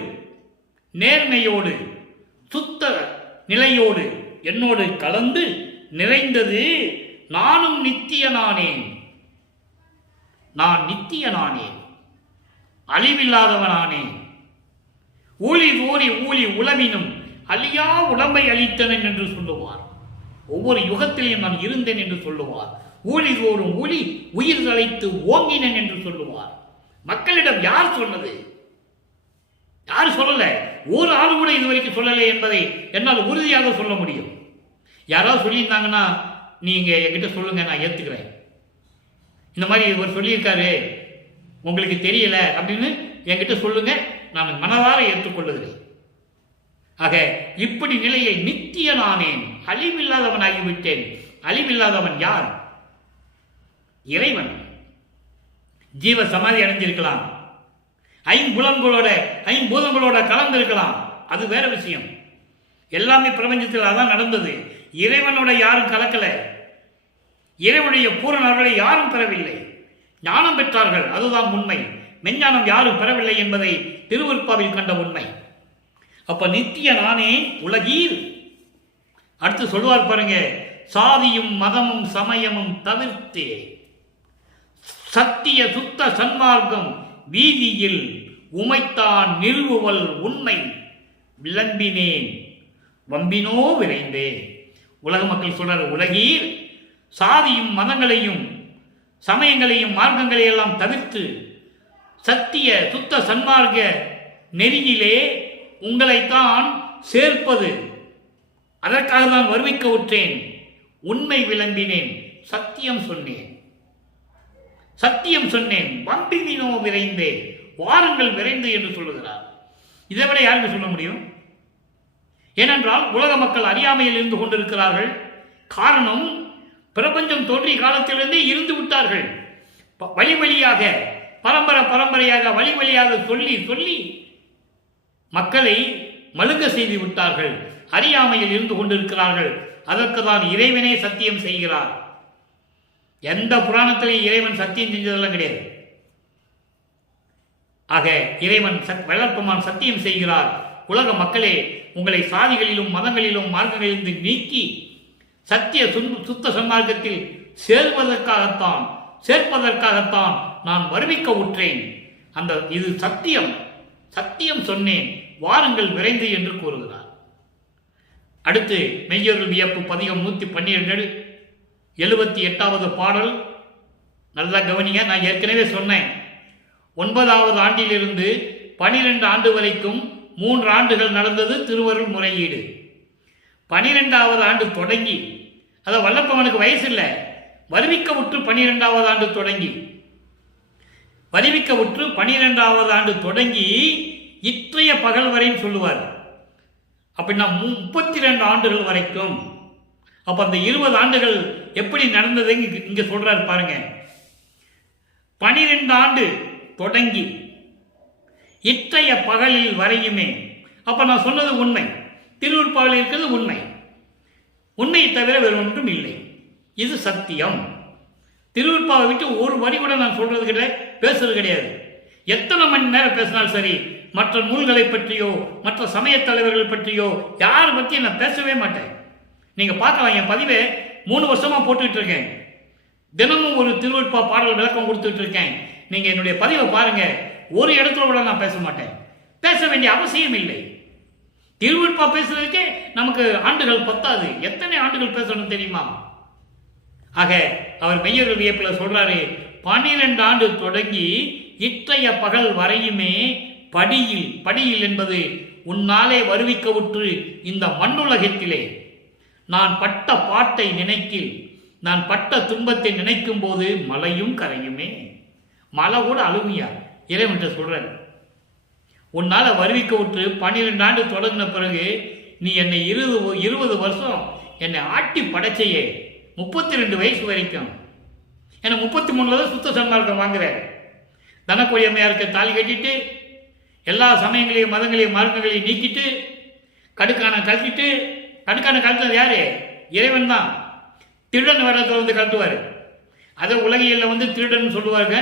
நேர்மையோடு, சுத்த நிலையோடு என்னோடு கலந்து நிறைந்தது நானும் நித்தியனானேன். நான் நித்தியனானேன், அழிவில்லாதவனானேன். ஊழி ஊறி ஊழி உளவினும் அழியா உடம்பை அளித்தனன் என்று சொல்லுவார். ஒவ்வொரு யுகத்திலையும் நான் இருந்தேன் என்று சொல்லுவார். ஊழி தோறும் ஊழி உயிர் தலைத்து ஓங்கினன் என்று சொல்லுவார். மக்களிடம் யார் சொன்னது? யார் சொல்லல? ஒரு ஆள் கூட இதுவரைக்கும் சொல்லலை என்பதை என்னால் உறுதியாக சொல்ல முடியும். யாராவது சொல்லியிருந்தாங்கன்னா நீங்க என்கிட்ட சொல்லுங்க, நான் ஏத்துக்கிறேன். இந்த மாதிரி இவர் சொல்லியிருக்காரு, உங்களுக்கு தெரியல அப்படின்னு என்கிட்ட சொல்லுங்க, நான் மனதார ஏற்றுக்கொள்ளுகிறேன். ஆக இப்படி நிலையை நித்திய நானேன், அழிவில்லாதவன் ஆகிவிட்டேன். அழிவில்லாதவன் யார்? இறைவன். ஜீவ சமாதி அடைஞ்சிருக்கலாம், ஐம்பூதங்களோட கலந்திருக்கலாம், அது வேற விஷயம். எல்லாமே பிரபஞ்சத்தில் அதான் நடந்தது. இறைவனோட யாரும் கலக்கல, இறைவனுடைய பூரண அருளை யாரும் பெறவில்லை. ஞானம் பெற்றார்கள், அதுதான் உண்மை. மெஞ்ஞானம் யாரும் பெறவில்லை என்பதை திருவருட்பாவில் கண்ட உண்மை. அப்ப நித்திய நானே உலகீர். அடுத்து சொல்லுவார் பாருங்க, சாதியும் மதமும் சமயமும் தவிர்த்தே சத்திய சுத்த சன்மார்க்கம் வீதியில் உமைத்தான் நிறுவுவல் உண்மை விளம்பினேன் வம்பினோ விரைந்தே. உலக மக்கள் சொல்றாரு, உலகீர் சாதியும் மதங்களையும் சமயங்களையும் மார்க்கங்களையும் எல்லாம் தவிர்த்து சத்திய சுத்த சன்மார்க்க நெறியிலே உங்களைத்தான் சேர்ப்பது, அதற்காக தான் வருவிக்க உற்றேன். உண்மை விளம்பினேன், சத்தியம் சொன்னேன். சத்தியம் சொன்னேன், வம்பினோ விரைந்தே, வாருங்கள் விரைந்து என்று சொல்லுகிறார். இதை விட யாருக்கு சொல்ல முடியும்? ஏனென்றால் உலக மக்கள் அறியாமையில் இருந்து கொண்டிருக்கிறார்கள். காரணம், பிரபஞ்சம் தோன்றிய காலத்திலிருந்தே இருந்து விட்டார்கள். வழி வழியாக பரம்பரையாக வழி வழியாக சொல்லி சொல்லி மக்களை மழுங்க செய்து விட்டார்கள். அறியாமையில் இருந்து கொண்டிருக்கிறார்கள். அதற்கு தான் இறைவனே சத்தியம் செய்கிறார். எந்த புராணத்திலையும் இறைவன் சத்தியம் செஞ்சதெல்லாம் கிடையாது. ஆக இறைவன் வளர்ப்பமான் சத்தியம் செய்கிறார். உலக மக்களே, உங்களை சாதிகளிலும் மதங்களிலும் மார்க்கங்களிலிருந்து நீக்கி சத்திய சுத்த சன்மார்க்கத்தில் சேர்ப்பதற்காகத்தான் நான் வருவிக்க உற்றேன். இது சத்தியம், சத்தியம் சொன்னேன், வாருங்கள் விரைந்து என்று கூறுகிறார். அடுத்து மெய்யொருள் வியப்பு பதிகம் 112 78வது பாடல். நல்லா கவனிங்க. நான் ஏற்கனவே சொன்னேன், 9வது ஆண்டிலிருந்து 12 ஆண்டு வரைக்கும் 3 ஆண்டுகள் நடந்தது திருவருள் முறையீடு. 12வது ஆண்டு தொடங்கி, அதாவது வல்லப்பவனுக்கு வயசு இல்லை, வருவிக்க உற்று 12வது ஆண்டு தொடங்கி, வருவிக்க உற்று 12வது ஆண்டு தொடங்கி இற்றைய பகல் வரைன்னு சொல்லுவார். அப்படின்னா 32 ஆண்டுகள் வரைக்கும். அப்ப அந்த 20 ஆண்டுகள் எப்படி நடந்தது இங்க சொல்றாரு பாருங்க. 12 ஆண்டு தொடங்கி இற்றைய பகலில் வரையுமே. அப்ப நான் சொன்னது உண்மை, திருவருட்பாவில் இருக்கிறது உண்மை. உண்மையை தவிர வேறு ஒன்றும் இல்லை. இது சத்தியம். திருவருட்பாவை விட்டு ஒரு வரி கூட நான் சொல்றது கிடையாது, பேசுறது கிடையாது. எத்தனை மணி நேரம் பேசினாலும் சரி, மற்ற நூல்களை பற்றியோ மற்ற சமய தலைவர்கள் பற்றியோ யாரை பற்றியும் நான் பேசவே மாட்டேன். நீங்க பார்க்கலாம், என் பதிவை 3 வருஷமா போட்டுக்கிட்டு இருக்கேன். தினமும் ஒரு திருவருட்பா பாடல் விளக்கம் கொடுத்துட்டு இருக்கேன். நீங்க என்னுடைய பதிவை பாருங்க, ஒரு இடத்துல கூட நான் பேச மாட்டேன். பேச வேண்டிய அவசியம் இல்லை. திருவருட்பா பேசுறதுக்கே நமக்கு ஆண்டுகள் பத்தாது. எத்தனை ஆண்டுகள் பேசணும் தெரியுமா? ஆக அவர் மெய்யொருள் வியப்புல சொல்றாரு, 12 ஆண்டு தொடங்கி இற்றைய பகல் வரையுமே படியில் என்பது உன்னாலே வருவிக்க உற்று இந்த மண்ணுலகத்திலே நான் பட்ட பாட்டை நினைக்கில், நான் பட்ட துன்பத்தை நினைக்கும் போது மலையும் கரையுமே. மலை கூட அழுமையா இறைவன் சொல்றாரு. உன்னால வருவிக்க விட்டு 12 ஆண்டு தொடங்கின பிறகு நீ என்னை 20 வருஷம் என்னை ஆட்டி படைச்சையே, 32 வயசு வரைக்கும். என்னை 33 சுத்த சன்மார்க்கம் வாங்குறாரு. தனக்கொடி அம்மையாருக்கு தாலி கட்டிட்டு எல்லா சமயங்களையும் மதங்களையும் மார்க்கங்களையும் நீக்கிட்டு கடுக்கான கழுத்தது யாரு? இறைவன் தான். திருடன் வரத்தை வந்து கழுத்துவார். அதை உலகியல்ல திருடன் சொல்லுவாங்க.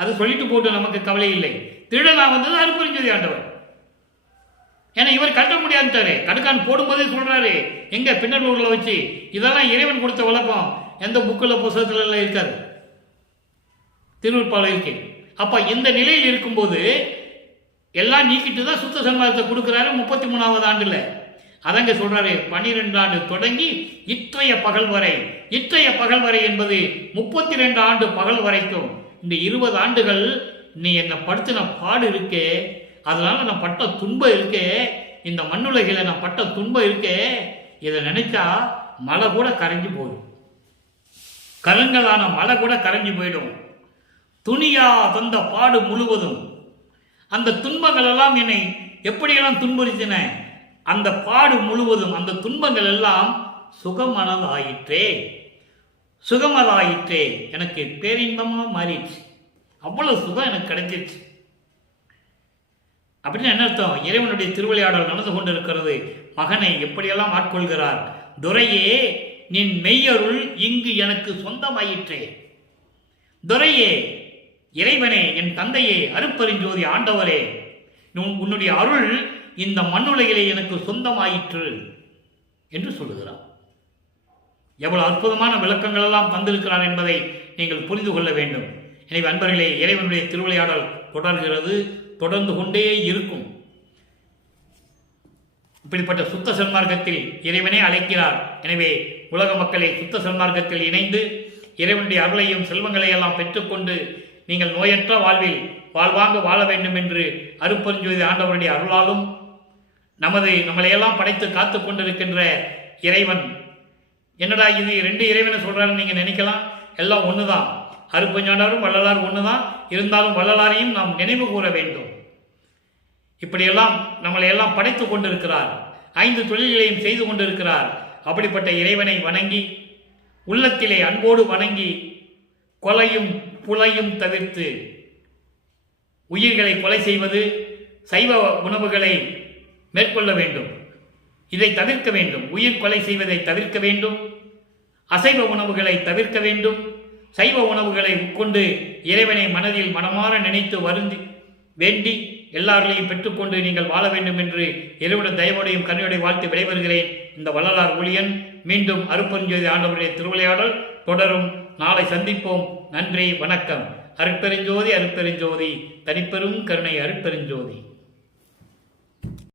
அதை சொல்லிட்டு போட்டு நமக்கு கவலை இல்லை. திருடனா வந்தது அருப்புரிஞ்சது ஆண்டவர். ஏன்னா இவர் கட்ட முடியாதுட்டாரு. கடுக்கான் போடும்போதே சொல்றாரு, எங்க பின்னூர்ல வச்சு. இதெல்லாம் இறைவன் கொடுத்த வழக்கம். எந்த புக்கில் புத்தகத்துல எல்லாம் இருக்காது, திருவருட்பாவில் இருக்கு. அப்ப இந்த நிலையில் இருக்கும்போது எல்லாம் நீக்கிட்டு தான் சுத்த சன்மார்க்கத்தை கொடுக்கிறாரு 33வது ஆண்டுல. அதங்க சொல்றாரு 12 ஆண்டு தொடங்கி இற்றைய பகல் வரை. இற்றைய பகல் வரை என்பது 32 ஆண்டு பகல் வரைக்கும். இந்த 20 ஆண்டுகள் நீ என்னை படுத்தின பாடு இருக்கே, அதனால நான் பட்ட துன்பம் இருக்கே, இந்த மண்ணுலகில நான் பட்ட துன்பம் இருக்கே, இதை நினைச்சா மழை கூட கரைஞ்சு போயிடும். கருங்கலான மழை கூட கரைஞ்சு போயிடும். துணியா தந்த பாடு முழுவதும், அந்த துன்பங்கள் எல்லாம் என்னை எப்படியெல்லாம் துன்புறுத்தின, அந்த பாடு முழுவதும், அந்த துன்பங்கள் எல்லாம் சுகமனதாயிற்றே, சுகமதாயிற்றே. எனக்கு பேரின்பமா மாறிடுச்சு. அவ்வளவு சுகம் எனக்கு கிடைச்சிருச்சு. அப்படின்னு என்ன அர்த்தம்? இறைவனுடைய திருவிளையாடல் நடந்து கொண்டிருக்கிறது. மகனை எப்படியெல்லாம் ஆட்கொள்கிறார். துரையே, நின் மெய்யருள் இங்கு எனக்கு சொந்தமாயிற்றே. துரையே, இறைவனே, என் தந்தையே, அருட்பெருஞ்சோதி ஆண்டவரே, உன்னுடைய அருள் இந்த மண்ணுலகிலே எனக்கு சொந்தமாயிற்று என்று சொல்லுகிறார். எவ்வளவு அற்புதமான விளக்கங்கள் எல்லாம் தந்திருக்கிறார் என்பதை நீங்கள் புரிந்து கொள்ள வேண்டும். எனவே அன்பர்களே, இறைவனுடைய திருவிளையாடல் தொடர்கிறது, தொடர்ந்து கொண்டே இருக்கும். இப்படிப்பட்ட சுத்த சன்மார்க்கத்தில் இறைவனே அழைக்கிறார். எனவே உலக மக்களை சுத்த சன்மார்க்கத்தில் இணைந்து இறைவனுடைய அருளையும் செல்வங்களை எல்லாம் பெற்றுக்கொண்டு நீங்கள் நோயற்ற வாழ்வில் வாழ்வாங்க வாழ வேண்டும் என்று அருட்பெருஞ்சோதி ஆண்டவருடைய அருளாலும் நம்மளையெல்லாம் படைத்து காத்து கொண்டிருக்கின்ற இறைவன், என்னடா இது 2 இறைவனை சொல்றாருன்னு நீங்க நினைக்கலாம். எல்லாம் ஒண்ணுதான். அருட்பெருஞ்சாண்டவரும் வள்ளலார் ஒண்ணுதான். இருந்தாலும் வள்ளலாரையும் நாம் நினைவு கூற வேண்டும். இப்படியெல்லாம் நம்மளையெல்லாம் படைத்து கொண்டிருக்கிறார். 5 தொழில்களையும் செய்து கொண்டிருக்கிறார். அப்படிப்பட்ட இறைவனை வணங்கி, உள்ளத்திலே அன்போடு வணங்கி, கொலையும் புலையும் தவிர்த்து, உயிர்களை கொலை செய்வது, சைவ உணவுகளை மேற்கொள்ள வேண்டும். இதை தவிர்க்க வேண்டும். உயிர் கொலை செய்வதை தவிர்க்க வேண்டும். அசைவ உணவுகளை தவிர்க்க வேண்டும். சைவ உணவுகளை உட்கொண்டு இறைவனை மனதில் மனமாற நினைத்து வருந்தி வேண்டி எல்லாரையும் பெற்றுக்கொண்டு நீங்கள் வாழ வேண்டும் என்று இறைவனுடைய தயவோடையும் கருணையோடையும் வாழ்த்து விடைபெறுகிறேன். இந்த வள்ளலார் ஊழியன். மீண்டும் அருட்பெருஞ்சோதி ஆண்டவருடைய திருவிளையாடல் தொடரும். நாளை சந்திப்போம். நன்றி, வணக்கம். அருட்பெருஞ்சோதி, அருட்பெருஞ்சோதி, தனிப்பெரும் கருணை அருட்பெருஞ்சோதி.